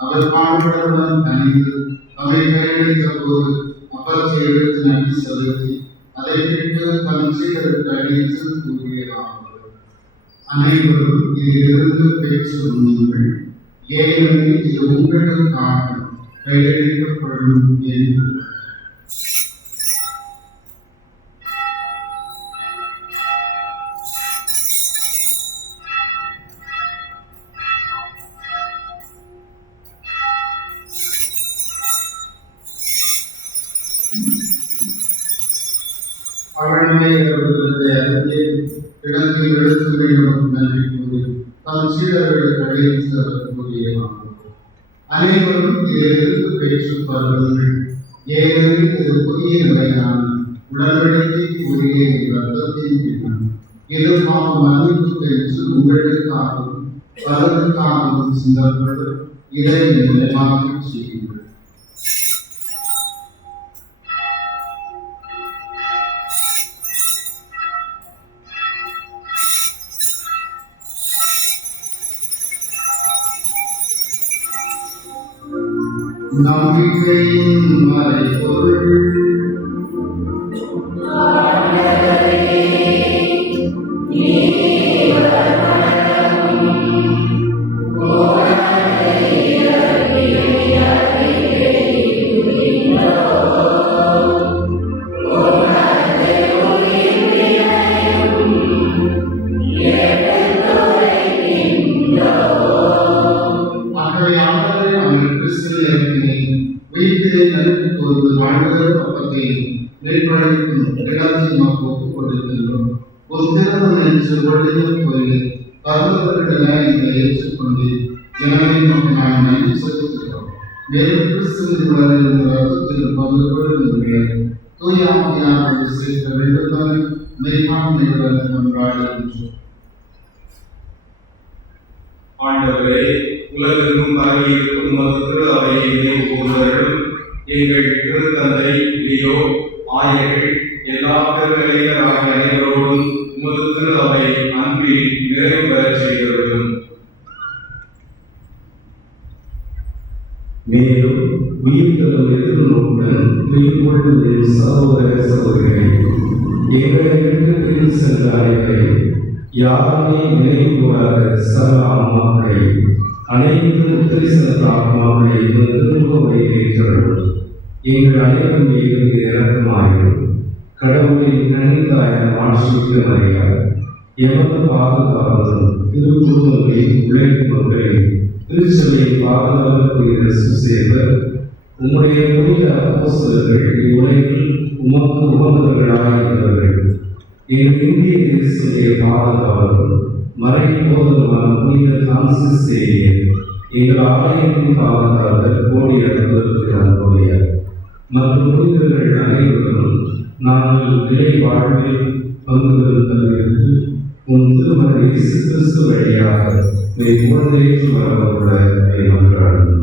அவர் பாடுபடுவதுடன் தனித்து அவை கையளித்த போது அப்பத்தை எடுத்து நன்றி செலுத்தி அதை விட்டு தன் சீடருக்கு அளித்து கூறியதாகும். அனைவரும் இதிலிருந்து பெற்று உண்ணுங்கள், ஏனெனில் இது உங்களுக்காக கையளிக்கப்படும் என்று. அவனுடைய இடத்தில் எடுத்து வேண்டும் நன்றி கூறி தம் சீடர்களுக்கு அழைத்து அவர் கூறியதாகும். அனைவரும் இதிலிருந்து பெற்று பருவங்கள், ஏனெனில் இது புதிய நிலையான உடன்படிக்கை கூறிய இரத்தத்தின் பின்னம். இது பாவ மன்னிப்பு பெற்று உங்களுக்காகவும் பலருக்காகவும் சிந்தப்பட்டு இதை நிலைமாற்றி செய்யுங்கள். நம்பிக்கையின் மறைபொருள். ஆண்டவரே, உலகெங்கும் பரவியிருக்கும் உமது திரு அவையை நினைவு கூர்ந்தவர்கள் எங்கள் திருத்தந்தை லியோ, ஆயர்கள், எல்லா திருநிலையர் ஆகிய அனைவரோடும் உமது திரு அவை அன்பில் நிறைவு பெறச் செய்தவர்களும், மேலும் உயிர்த்தலும் எதிர்நோக்குடன் உயிர்கொள்வது சகோதர சகோதரிகளை எங்களுக்கு பிரிந்து சென்ற அனைவரை யாருமே நினைவு கூடாத சக ஆன்மாக்களை அனைத்து திருசன ஆன்மாக்களை திரும்ப வைத்தீர்கள். எங்கள் அனைவரும் மீது இறக்கமாயிரும். கடவுளின் கண்ணிதாய ஆட்சிக்கு மரியா எமது பாதுகாவலும் திருக்குடும்பங்களின் உழைப்பு மக்களின் திருச்சபையை பாதுகாக்கக்கூடிய சுசேவர் உம்முடைய புனித அப்போஸ்தலர்கள் இவ்வுலகில் உமக்கு உகந்தவர்களாயிருந்தவர்கள். எங்கள் இந்திய தேசத்துடைய பாதுகாவலர் மறைபோதமான புனித பிரான்சிஸ் சேவியர், எங்கள் ஆலயத்தின் பாதுகாவலர் கோடி அனுபவத்தினர் மற்றும் புனிதர்கள் அனைவரும் நாங்கள் நிலை வாழ்வில் பங்கு பெறுவதற்கு உன் திருமண இயேசு கிறிஸ்து வழியாக குழந்தைக்கு வரவுள்ள மன்றாடுகிறோம்.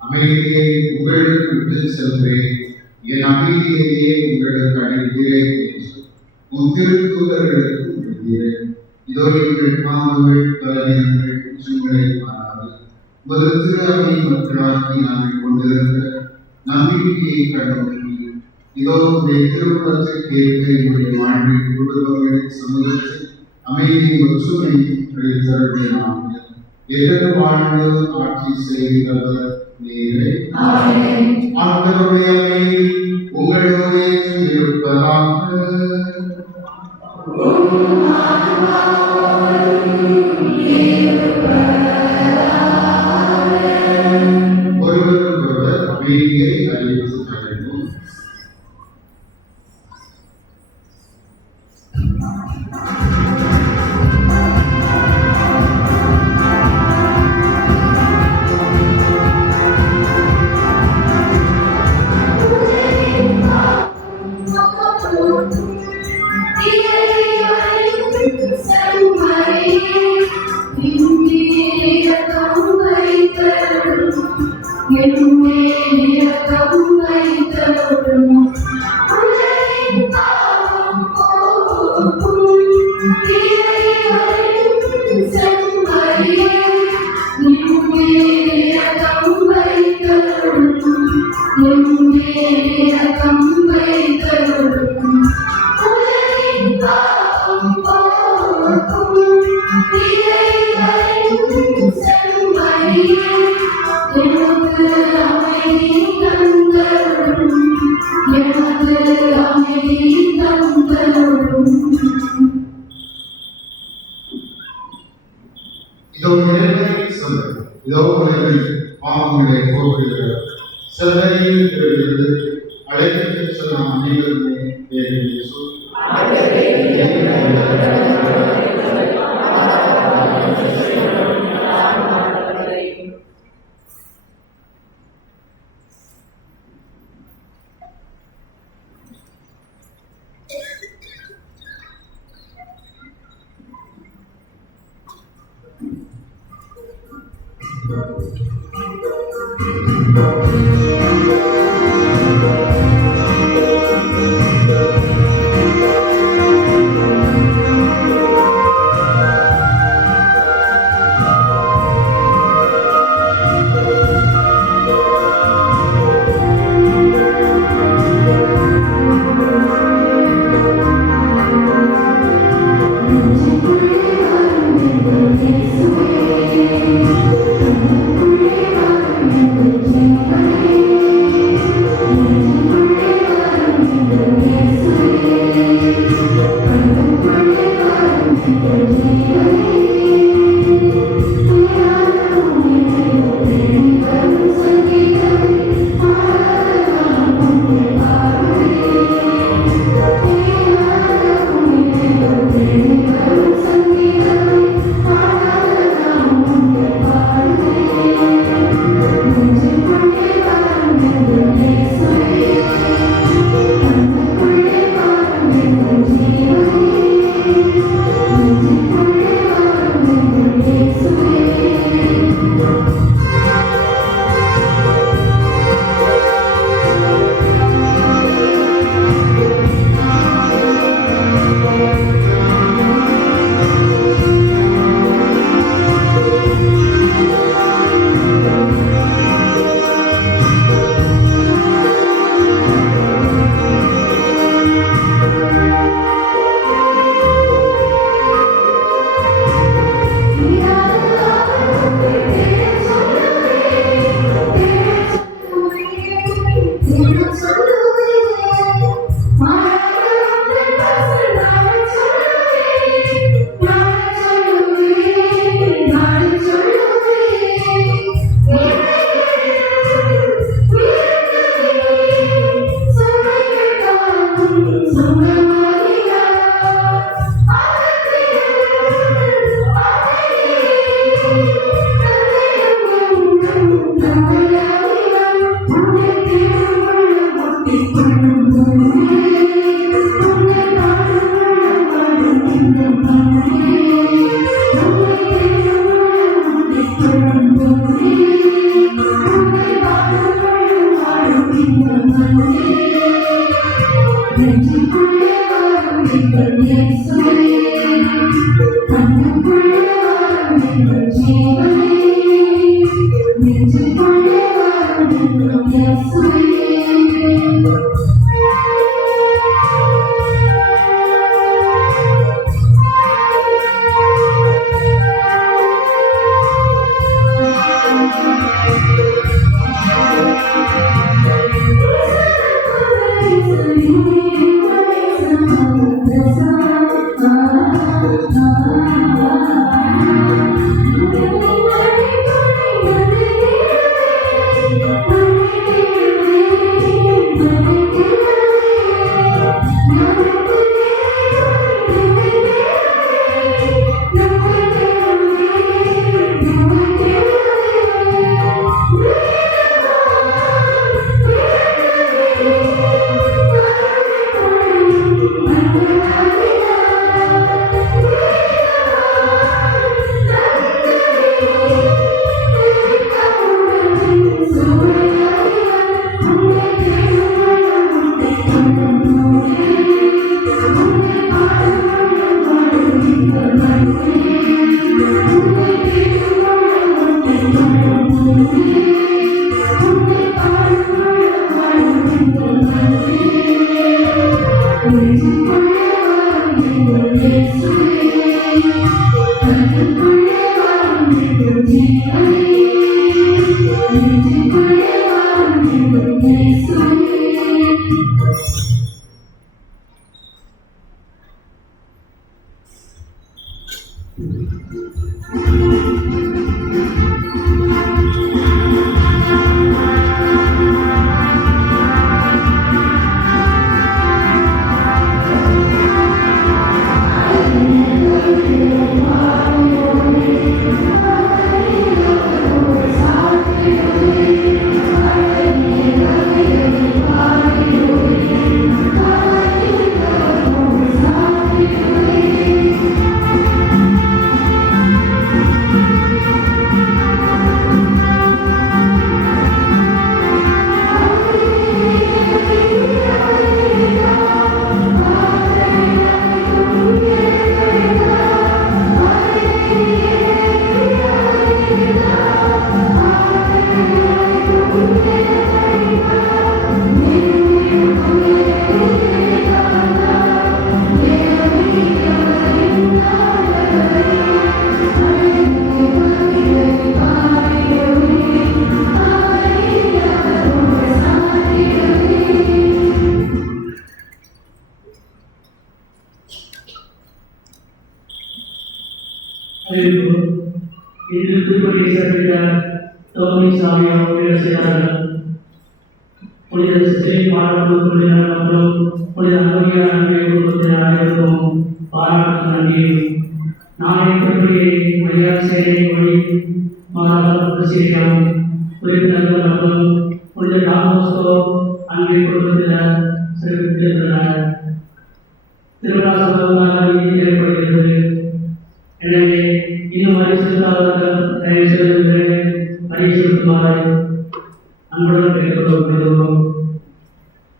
அமைதியை உங்களுக்கு விட்டு செல்வேன், என் அமைதியையே உங்களுக்கு அளிக்கிறேன் என்று உன் திருத்தூதர்களுக்கு எழுதுகிறேன். இதோ எங்கள் பாவங்கள் பலவீனங்கள் குற்றங்களை மாறாது ஒரு திரு அவை மக்களாக்கி நாங்கள் கொண்டிருக்கிற நம்பிக்கையை கண்டுகொண்டு இதோ உடைய திருமணத்திற்கு ஏற்க எங்களுடைய வாழ்வில் குடும்பங்களின் சமூகத்தில் அமைதி ஒற்றுமை அளித்தருடைய நாங்கள் எதிர் வாழ்ந்து ஆட்சி செய்கிறவர் நீரே. ஆண்டவருடைய அமைதி உங்களோடு இருப்பதாக. ஒருவருக்கொருவர் அமைதியை அறிவித்து தருவோம். இதோ உலகில் பாவங்களை போக்குகிறார். செல்வரையில் அழைத்து செல்லும் அனைவருமே Thank you. இன்று திருப்பதியை சிறப்பித்த தோமி சாமி அவர்கள் செய்தார்கள். புனித சிசிலை பாராட்டு குழுவினர் மற்றும் புனித அன்பையார் அன்பை குடும்பத்தினர் அனைவருக்கும் பாராட்டு நன்றியும் நாளை திருப்பதியை மரியாதை சேவை மொழி மாதாள சீரியம் உறுப்பினர்கள் மற்றும் புனித டாமோஸ்கோ அன்பை குடும்பத்தினர் சிறப்பித்திருந்தனர். திருவிழா சுலபமாக நீதி ஏற்படுகிறது. எனவே இன்னும் வரி செலுத்தாதவர்கள் தயவு செய்து வரி செலுத்துமாறு அன்புடன் கேட்டுக்கொள்கிறோம்.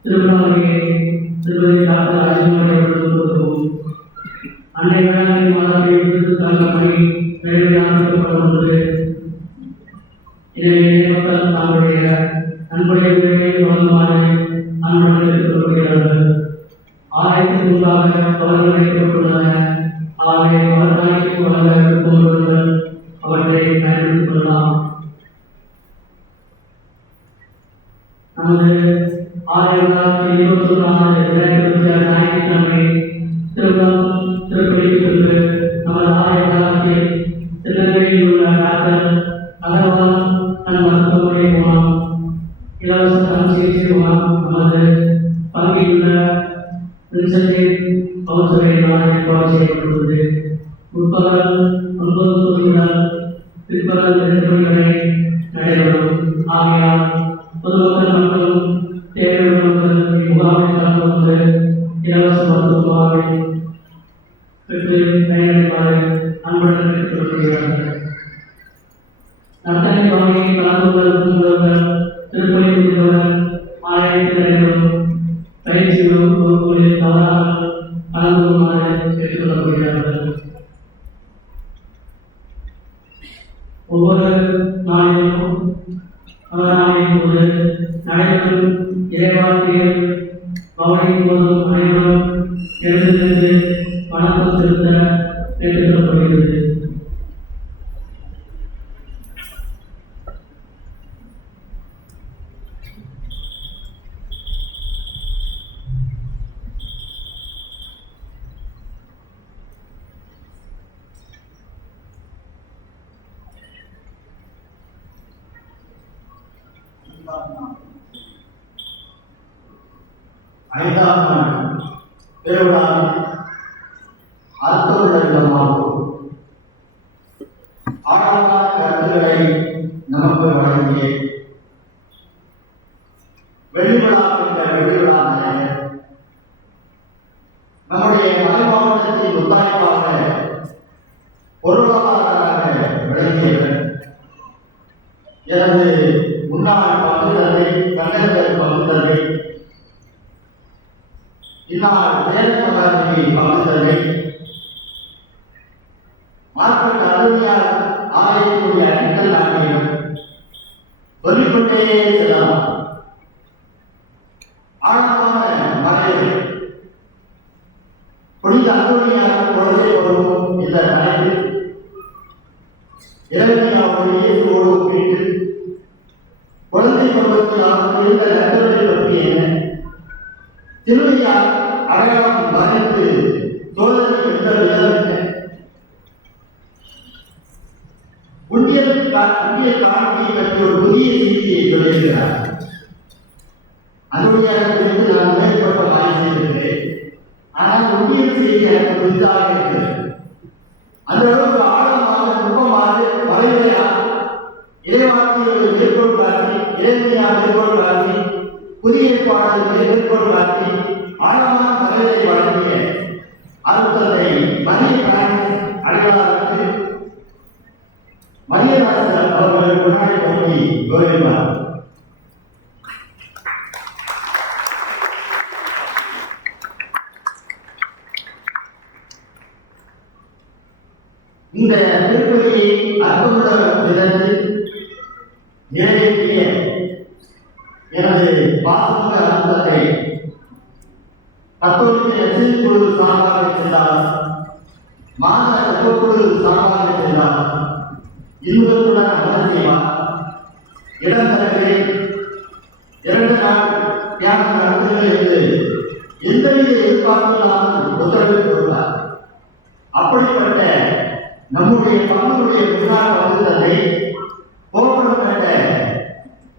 திருவிழாவிலே திருப்பதி டாக்டர் ராஜ்குமார் அவர்களுக்கு உதவும் அன்னை வேளாண் மாதாவை விடுதலுக்கான பணி நிறைவேற்றப்பட்டுள்ளது. எனவே மக்கள் தங்களுடைய அன்புடைய உதவியை வழங்குமாறு அன்புடன் கேட்டுக்கொள்கிறார்கள். ஆலயத்துக்கு முன்பாக அவர்கள் வைக்கப்பட்டுள்ளன. ஆகவே அவர்களுக்கு வழங்க விருப்பமுள்ளவர்கள் அவற்றை பயன்படுத்திக் கொள்ளலாம். நமது ஆலய விழாவில் 21 ஞாயிற்றுக்கிழமை திருப்பதிக்கு சென்று நமது ஆலய விழாவில் திருநெல்வேலியில் உள்ள டாக்டர் அகர்வால் தன் மருத்துவமனை மூலம் இலவச கண் சிகிச்சை மூலம் நமது பகுதியில் உள்ள அவசரையினால் ஏற்பாடு செய்யப்பட்டுள்ளது. முற்பகல் 9 முதல் பிற்பகல் 2 மணி வரை நடைபெறும். ஆகையால் பொதுமக்கள் மற்றும் தேவையுள்ளவர்கள் இம்முகாமில் கலந்து கொண்டு இலவச மருத்துவ முகாமில் பெற்று பயனடைமாறு அன்புடன் கேட்டுக்கொள்கிறார்கள். நர்த்தனை பகுதியில் கலந்து கொள்வதற்கு திருப்பதி முதல்வர் ஆலயத்தில் நடைபெறும் பயிற்சி வகுப்புகளில் தவறாமல் கலந்து கொள்ளுமாறு கேட்டுக்கொள்ளப்படுகிறார்கள். ஒவ்வொரு நாளிலும் நவராத்திரியின் போது நடைபெறும் இறைவார்த்தைகள் பவனியின் போதும் அனைவரும் எழுந்திருந்து வணக்கம் செலுத்த கேட்டுக்கொள்ளப்படுகிறது. ஐந்தாம் நாள் திருவிழாவில் அர்த்தமுள்ள விதமாகவும் ஆழமான கருத்துக்களை நமக்கு வழங்கிய வெளிவிழா என்ற வெளிவிழா நம்முடைய மலை மாவட்டத்தின் முத்தாய்ப்பாக பொருளாதாரமாக விளங்கியவர் எனது முன்னாள் பங்கு தந்தை கண்டகர் பங்கு தந்தை இந்நாள் சேரமகாதேவி பங்கு தந்தை மார்க்கெட் அருமையார் ஆலயத்தினுடைய அடிக்கல் நாட்டியம் சொல்லிக்கொண்டே செல்லலாம். ஆழமான மலையில் புனித அந்தோனியார் குழந்தை பருவம் இந்த தலைப்பில் இறைவனையாவோடு இயேசுவோடு ஒப்பிட்டு குழந்தை பருவத்தில் அவருக்கு இருந்த நட்புகளை பற்றி என்ன திருவையார் அடையாளம் மறைத்து சோதனை என்ற விதம் புண்ணிய காட்சியை பற்றி ஒரு புதிய செய்தியை சொல்லியிருக்கிறார். அதனுடைய குறித்து நான் மேற்பட்ட மாதிரி செய்திருக்கிறேன். ஆனால் புண்ணிய செய்தி எனக்கு புதிதாக இருக்கிறது. அந்த அளவுக்கு ஆழமாக நுட்பமாக மறைமுறையா இறைவார்த்தைகளை மேற்கோள் காட்டி இறைமையா மேற்கோள் காட்டி புதிய பாடல்களை மேற்கோள் காட்டி ஆழமான மறைவை வழங்கிய அர்த்தத்தை மரிய அடையாளருக்கு மரியராசர் அவர்கள் முன்னாடி பற்றி கௌரவிப்பார். இந்த திருப்பதியை அர்த்தமுள்ள விதத்தில் நிறைவேற்றிய எனது பாசமிக அர்த்தத்தை கத்தோலிக்க எஸ்எல் குழு சார்பாக சென்றார், மாத கத்தோக்குழு சார்பாக சென்றார், இந்துக்களுடன் அமர் செய்வார். இடம் தரங்களில் 2 நாள் தியானம் நடத்துங்கள் என்று எந்தவித எதிர்பார்ப்பு இல்லாமல் உத்தரவு கொடுத்தார். அப்படிப்பட்ட நம்முடைய பங்குடைய முன்னாள் பங்கு தந்தை கோபுரம் கண்ட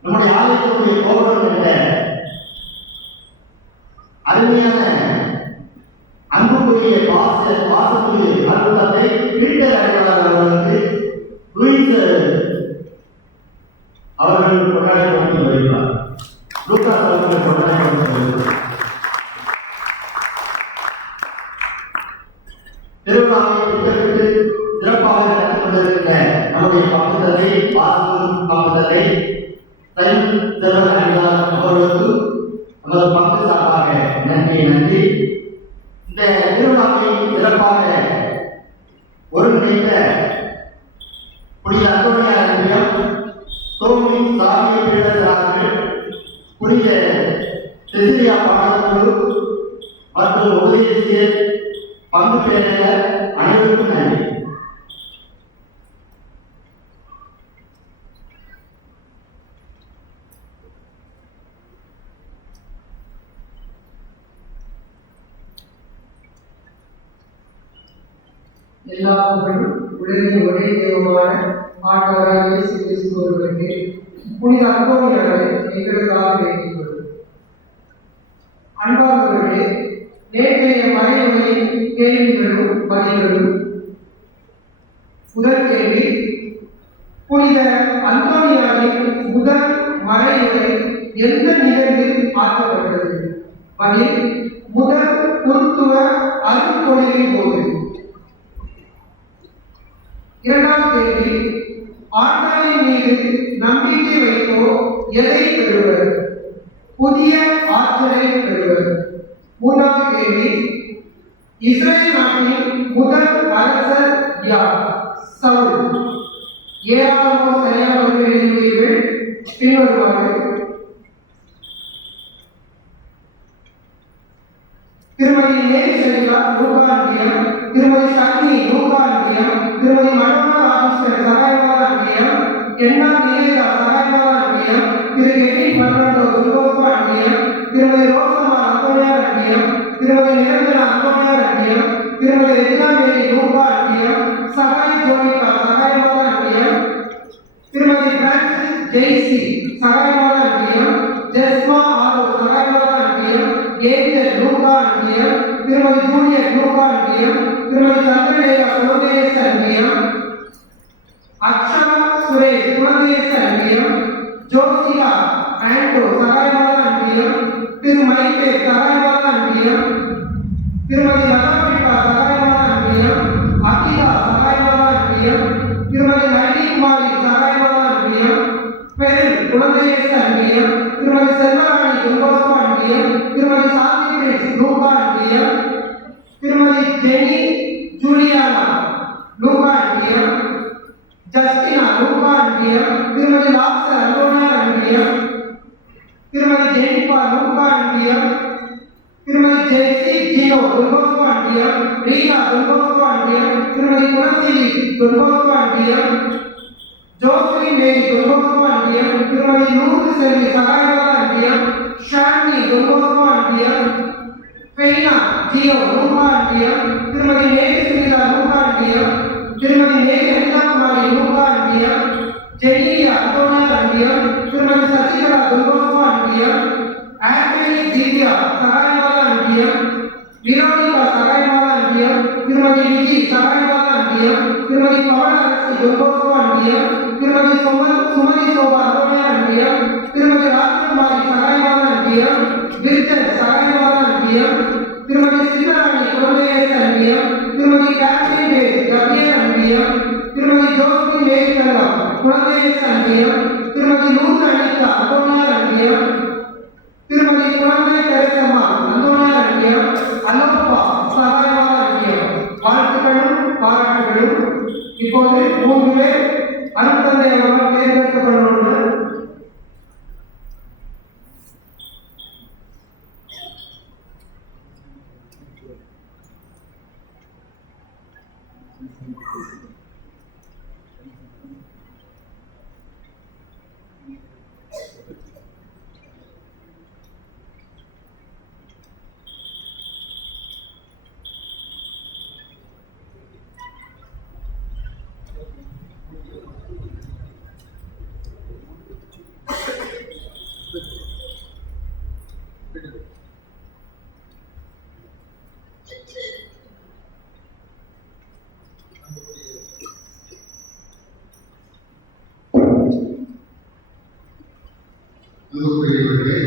நம்முடைய ஆலயத்தினுடைய கோபுரம் கண்ட அருமையான அன்புக்குரிய பாசத்துடைய அன்பு தந்தை பீட்டர் அடையாளர் அவர்களுக்கு லூயிஸ் அவர்கள் கொண்டாடி கொண்டு வருகிறார். லூகாஸ் அவர்கள் கொண்டாடி கொண்டு வருகிறார். திருவிழாவை திட்டமிட்டு சிறப்பாக நடத்தி கொண்டிருக்கிற நம்முடைய பங்குதலை பங்குதலை அவர்களுக்கு நமது பங்கு சார்பாக நன்றி. இந்த திருவிழாவை சிறப்பாக ஒருங்கிணைத்த புனித அந்தோனியார் நிலையம் தோமி சாமிய பீடசார்கள் புனித செசிலியா பாடக்குழு மற்றும் உபதேசியர் பங்கு பெயர் அனைவருக்கும் நன்றி. எல்லா புகழும் உலகின் ஒரே தெய்வமான ஆண்டவராக இயேசு கிறிஸ்து ஒருவருக்கு புனித அந்தோனியாரை எங்களுக்காக வேண்டிக் கொள்வோம். அன்பார்ந்தவர்களே, நேற்றைய மறைவுகளின் கேள்விகளும் பதில்களும். முதல் கேள்வி, புனித அந்தோனியாரின் முதல் மறைவுரை எந்த நிகழ்வில் ஆக்கப்பட்டது? பதில், முதல் குருத்துவ அருட்கொடையின் போது. இரண்டாம் கேள்வி, ஆண்டவரின் மீது நம்பிக்கை வைத்தோ எதை பெறுவர்? புதிய ஆற்றலை பெறுவர். மூன்றாம் கேள்வி, இஸ்ரேல் நாட்டின் முதல் அரசர் யார்? சவுல். ஏராளமோ சரியாக எழுதியுள்ளீர்கள். பின்வருமாறு: திருமதி நேரிசரிகா லூகான்பியம், திருமதி சக்னி லூகான்பியம், திருமதி மனோகர ராஜேஸ்வர் சகாயமான்பியம், என்ஆர் நிவேதா சகாயமான்பியம், திரு எட்டி பர்னாண்டோ துர்கோஸ்வான்பியம், திருமதி ரோசமா அந்தோனியார், திருமதி நிரஞ்சனா அந்தோனியார், திருமதி ரெஜினாமேரி லூகான்பியம், சகாய் ஜோனிகா சகாயமான்பியம், திருமதி பிரான்சிஸ் ஜெய்சி சகாயமான்பியம், ஜெஸ்மா ஆரோ சகாயமான்பியம், ஏஞ்சல் லூகான்பியம், திருமதி ஜூலியட் லூகான்பியம், திருமதி சந்திரலேகா குலதேசன்பியம், அக்ஷரா சுரேஷ் குலதேசன்பியம், ஜோசிகா ஆண்டோ சகாயமான்பியம், திரு மைபே சகாயமான்பியம், திருமதி லதாபிகா சகாயமான்பியம், அகிலா சகாயமான்பியம், திருமதி நளினிகுமாரி சகாயமான்பியம், பெரு குலதேசன்பியம், திருமதி செல்வராணி துர்கோஸ்வான்பியம், திருமதி சாந்தி பிரின்ஸ் லூகான்பியம், திருமதி ஜெனி ஜூலியானா லூகான்பியம், ஜஸ்டினா லூகான்பியம், திருமதி லாப்சர் அந்தோனியார், திருமதி ஜெனிபா லூகான்பியம், திருமதி ஜெயசி ஜியோ துர்கோஸ்வான்பியம், ரீனா துர்கோஸ்வான்பியம், திருமதி குணசீலி துர்கோஸ்வான்பியம், ஜோஸ்லின் மேரி துர்கோஸ்வான்பியம், திருமதி நூறு செல்வி சகாயமான்பியம், ஷார்னி துர்கோஸ்வான்பியம், பெய்னா ஜியோ லூகான்பியம், திருமதி மேரி சுனிதா லூகான்பியம், திருமதி மேரி அனிதாகுமாரி லூகான்பியம், ஜெனிலியா அந்தோனியார், திருமதி சசிகலா துர்கோஸ்வான்பியம், ஆண்டனி திவ்யா சகாயமான்பியம், விரோனிகா சகாயமான்பியம், திருமதி விஜி சகாயமான்பியம், திருமதி கமலரசி துர்கோஸ்வான்பியம், திருமதி சுமதி சோபா அந்தோனியார், திருமதி ராஜகுமாரி சகாயமான்பியம், விருத்தன் சகாயமான்பியம், திருமதி சிவராணி குலதேசன்பியம், திருமதி காட்சியின் கபியன்பியம், திருமதி ஜோஸ்பின் மேகலா குலதேசன்பியம், திருமதி நூறு அனிதா அந்தோனியார், திருமதி குழந்தை கரசம்மா அந்தோனியார், அலோப்பா சகாயமான்பியம். வாழ்த்துக்களும் பாராட்டுகளும். இப்போது 3 பேர் அருட்தந்தை அவர்கள் தேர்ந்தெடுக்கப்படுவார்கள். அன்புக்குரியவர்களே,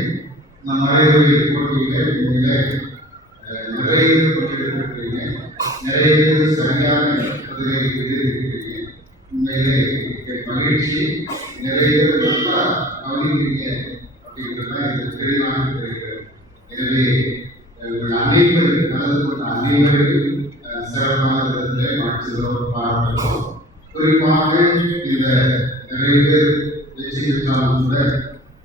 நம் மறைவுரை போட்டியில நிறைய பங்கெடுத்திருக்கிறீங்க, நிறைய பேர் சரியான பதிலை எழுதியிருக்கிறீங்க. உண்மையிலே மகிழ்ச்சி. நிறைய பேர் நல்லா கவனிக்கிறீங்க அப்படின்றதான் இது தெளிவாக தெரிகிறது. எனவே உங்கள் அனைவரும் கலந்து கொண்ட அனைவரையும் சிறப்பான விதத்தில் வாழ்த்துகிறோம், பார்க்கிறோம். குறிப்பாக இந்த நிறைய பேர் வெற்றி பெற்றாலும் கூட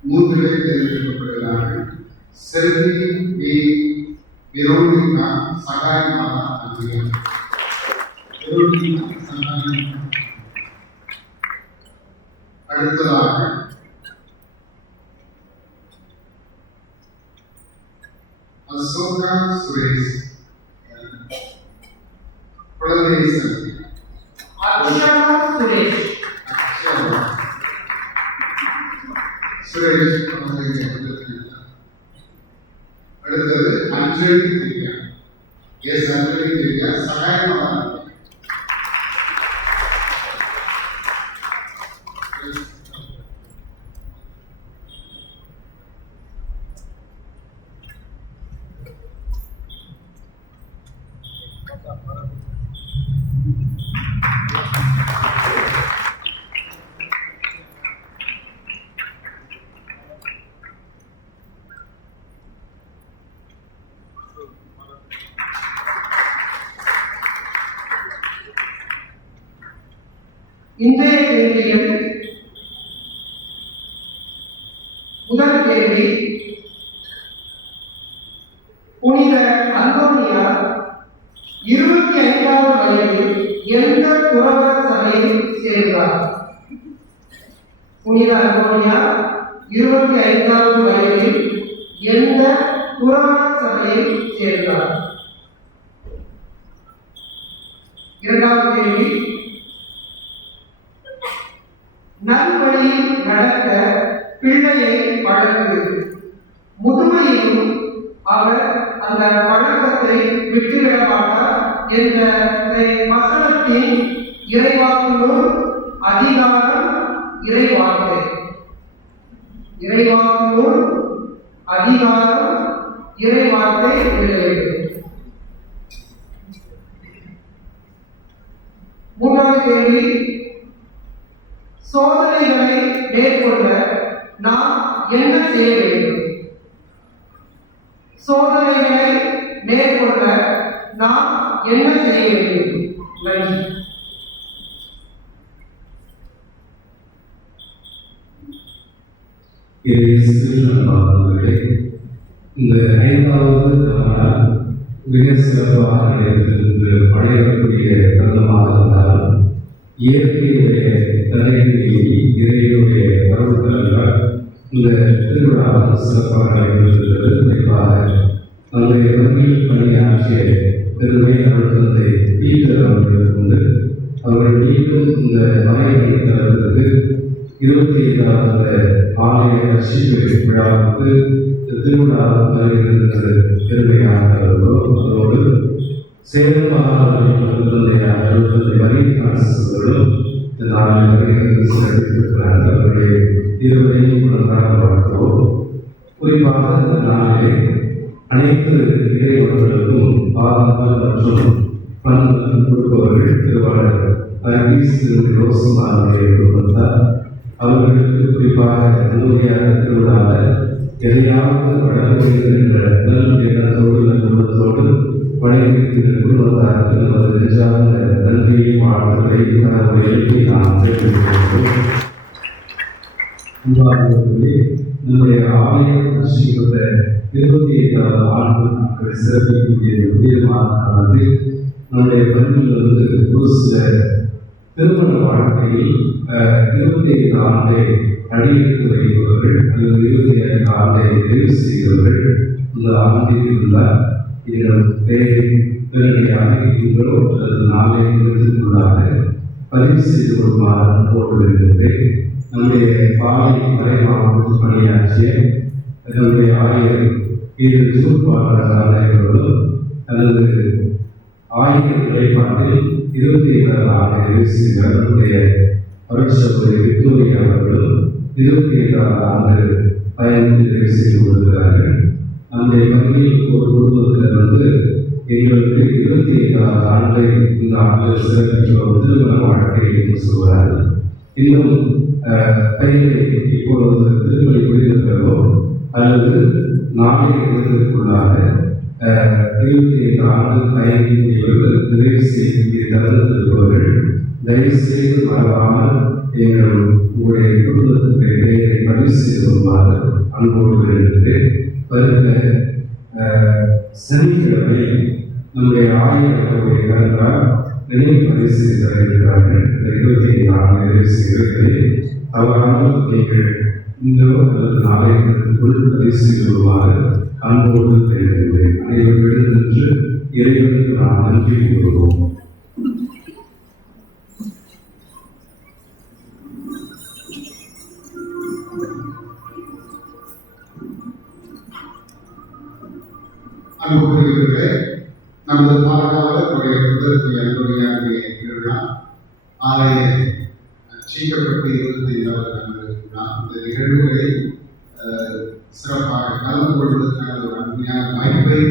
3 பேர் தேர்ந்தெடுக்கப்படுகிறார்கள். செல்வி வி. விரோதிகா சகாயமாதா அன்பியா. அடுத்ததாக அசோகா சுரேஷ், குழந்தை சந்தி. சுரேஷ் அடுத்தது அஞ்சலி திவ்யா. எஸ், அஞ்சலி திவ்யா சகாயமாதா. இன்றைய கேள்வியில் முதல் கேள்வி, புனித அந்தோனியார் 25வது வயதில் எந்த துறவற சபையில் சேர்ந்தார்? புனித அந்தோனியார் 25வது வயதில் எந்த துறவற சபையில் சேர்ந்தார்? இரண்டாவது கேள்வி, நல்வழியில் நடக்க பிள்ளையை பழக்கு, முதுமையிலும் அவர் அந்த பழக்கத்தை விட்டுவிட மாட்டார் என்ற வசனத்தின் இறைவாக்குநூல் அதிகாரம் இறைவாக்கு. இறைவாக்குநூல் அதிகாரம் இறைவாக்கை எழுத வேண்டும். மூன்றாவது கேள்வி, சோதனைகளை மேற்கொள்ள நாம் என்ன செய்ய வேண்டும்? சோதனைகளை மேற்கொள்ள நாம் என்ன செய்ய வேண்டும்? நன்றி. இந்த 5வது நாள் மிக சிறப்பாக படையக்கூடிய தருணமாக இருந்தாலும் இயற்கையுடைய தன்மையை இறைவனுடைய பருவத்தால் இந்த திருவிழா சிறப்பாக நடைபெறுகிறது. குறிப்பாக நம்முடைய வங்கியில் பணியாற்றிய பெருமை அழுத்தத்தை பீட்டர் அவர்கள் கொண்டு அவர்கள் மீண்டும் இந்த மறைப்பணி தளத்திற்கு 25வது ஆலய ரட்சிப்பு விழாவுக்கு திருவிழா நடைபெறுகிறது பெருமையாக கருதுகிறோம். அதோடு சேதமாக வரிகாசுகளும் இந்த நாளில் சிறப்பித்திருக்கிறார்கள். அவருடைய இருவரையும் நன்றாக வாழ்த்துவோம். குறிப்பாக இந்த நாளிலே அனைத்து இறைவர்களுக்கும் பாதங்கள் மற்றும் பண்புகள் கொடுப்பவர்கள் திருவாளர் ரோசமாருடைய குடும்பத்தார். அவர்களுக்கு குறிப்பாக அந்தோனியார் திருவிழாவில் எதையாவது வழங்குகிறது என்ற நல் எண்ணத்தோடு குடும்பத்தோடு வழங்கியிருக்கிற குடும்பத்தாருக்கு நமது நிஜார்ந்த நன்றியை வாழ்த்துக்களை எழுப்பி நாம் தெரிவிக்கிறோம். நம்முடைய ஆலயம் ரசிக்கப்பட்ட 25வது ஆண்டு நாட்களை சிறப்பிக்கக்கூடிய முக்கியமானது நம்முடைய பள்ளியிலிருந்து ஒரு சில திருமண வாழ்க்கையில் 25 ஆண்டை அடியெடுத்து வைப்பவர்கள் அல்லது 25 ஆண்டை நிறைவு செய்தவர்கள் இந்த ஆண்டில் இருந்தால் இதன் பெயரை உடனடியாக இன்றோ அல்லது நாளை நிறுத்திற்குள்ளாக பதிவு செய்து கொள்ளுமாறு போட்டு வருகின்றேன். நம்முடைய பாலி மறை மாவட்டத்தில் பணியாற்றிய நம்முடைய ஆயர் சூப்பாளர்களும் அல்லது ஆண்டில் 25வது ஆண்டை நிறைவு செய்த நம்முடைய பரிசுத்த விக்டோரியா அவர்களும் 25வது ஆண்டு பயணத்தில் நிறைவு செய்து கொண்டிருக்கிறார்கள். நம்முடைய பள்ளியில் ஒரு குடும்பத்திலிருந்து எங்களுக்கு 25வது ஆண்டை இந்த ஆண்டு சிறப்பிக்க ஒரு திருமண வாழ்க்கை என்று சொல்கிறார்கள். இன்னும் பெயரை இப்பொழுது திருமணி புரிந்தவர்களோ அல்லது நாளைய தினத்திற்குள்ளாக 25 ஆண்டு பயணிக்கூடியவர்கள் நிறைவு செய்ய தருவர்கள் தயவு செய்து மறவாமல் எங்கள் உங்களுடைய குடும்பத்திற்கு பெயரை பதிவு செய்து வருமாறு அன்போடு வேண்டுகிறேன். வருகிற சனிக்கிழமை நம்முடைய ஆயர்களுடைய கருத்தால் நினைவு பதிவு செய்து தர இருக்கிறார்கள். இந்த 25 ஆண்டு நிறைவு செய்வதை தவறாமல் நீங்கள் இன்றோ அல்லது நாளைய தினத்திற்குள் பதிவு செய்து வருமாறு அன்போடு கேட்கிறேன். அனைவரும் எழுந்து இறைவனுக்கு நாம் நன்றி கூறுவோம். அன்புக்குரியவர்களே, நமது பாடகாலத்துடைய அன்புடைய திருவிழா ஆலய சீக்கப்பட்டு 25வது ஆண்டு விழா. இந்த நிகழ்வுகளை சிறப்பாக கலந்து கொள்வதற்கான ஒரு அருமையான வாய்ப்பை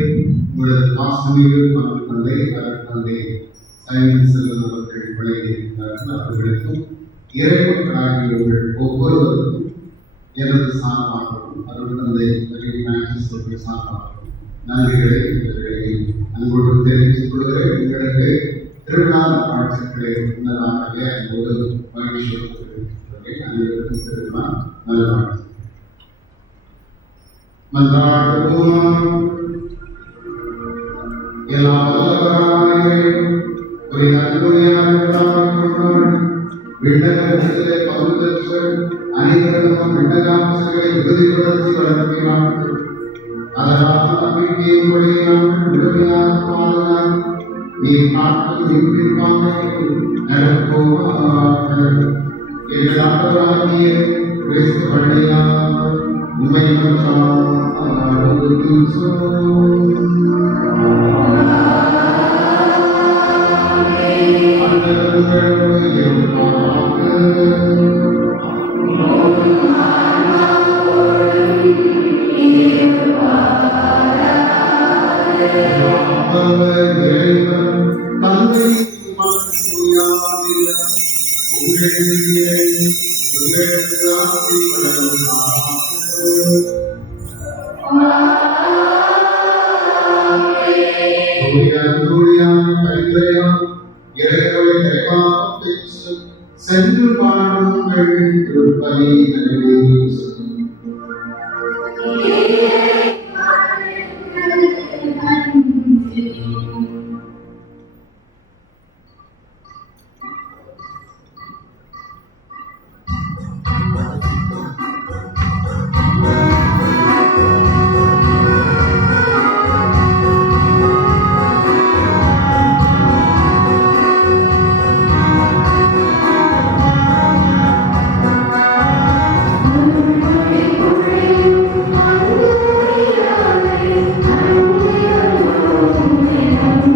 உங்களது பாசமிகு தந்தை தந்தை சைமன் செல்வன் அவர்கள் வழங்கியிருக்கிறார்கள். அவர்களுக்கும் இறைவர்களாகியவர்கள் ஒவ்வொருவருக்கும் எனது சார்பாகவும் அருள் தந்தை சார்பாகவும் நன்றிகளை அன்போடு தெரிவித்துக் கொள்கிறேன். உங்களுக்கு திருவிழா வாழ்த்துக்களை முன்னதாகவே அன்போடு மகிழ்ச்சியோடு தெரிவித்துக் அனைவருக்கும் திருவிழா நல்ல வாழ்த்து. மன்றாடுவோம். எல்லாம் ஒரு விண்ணகத்திலே பங்கு பெற்று அனைவரும் விண்ணகாம்சங்களை உறுதிப்படுத்தி வளர்க்கிறார்கள். அதனால் நம்பிக்கையின் வழியாக முழுமையாக பாதுகாத்து நீ காட்டும் இன்பிற்காக நடப்போமாக எங்கள் ஆண்டவராகிய கிறிஸ்து வழியாக உம்மை சென்று பாடுங்கள் திருப்பலி Thank you.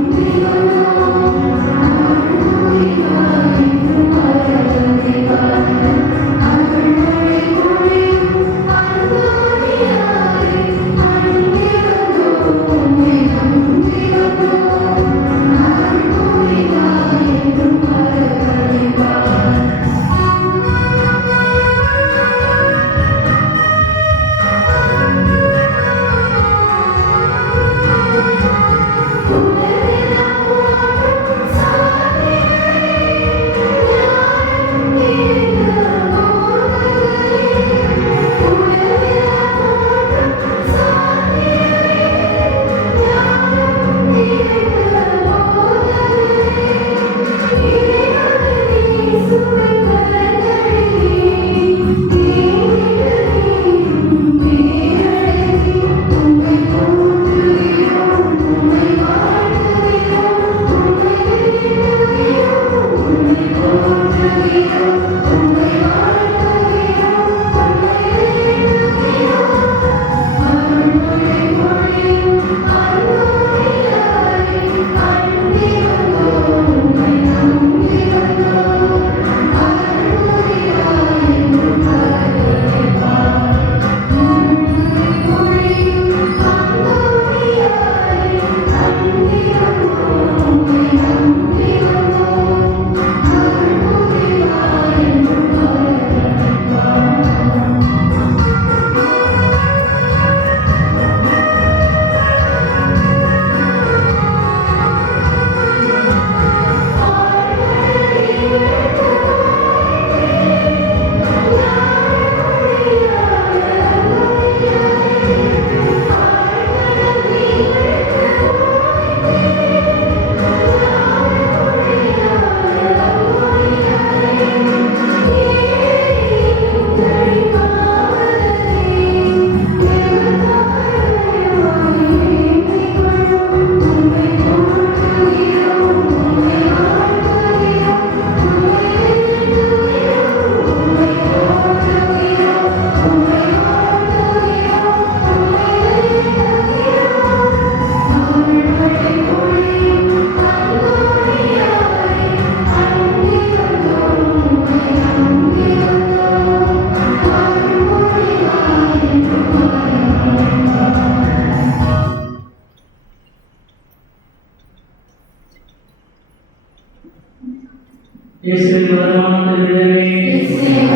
இயேசுவின் வரமான திருவிழமே, இயேசுவின்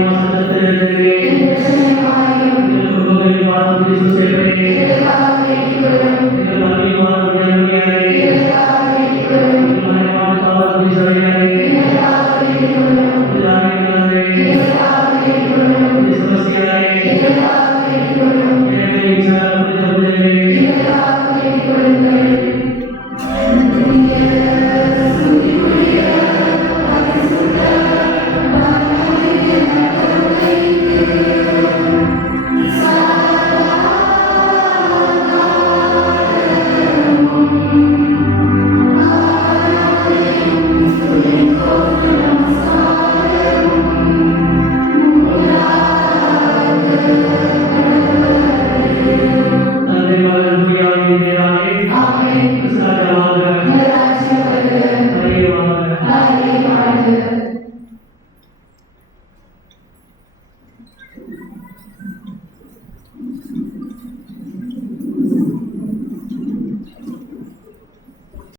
வாசகத்திலிருந்தே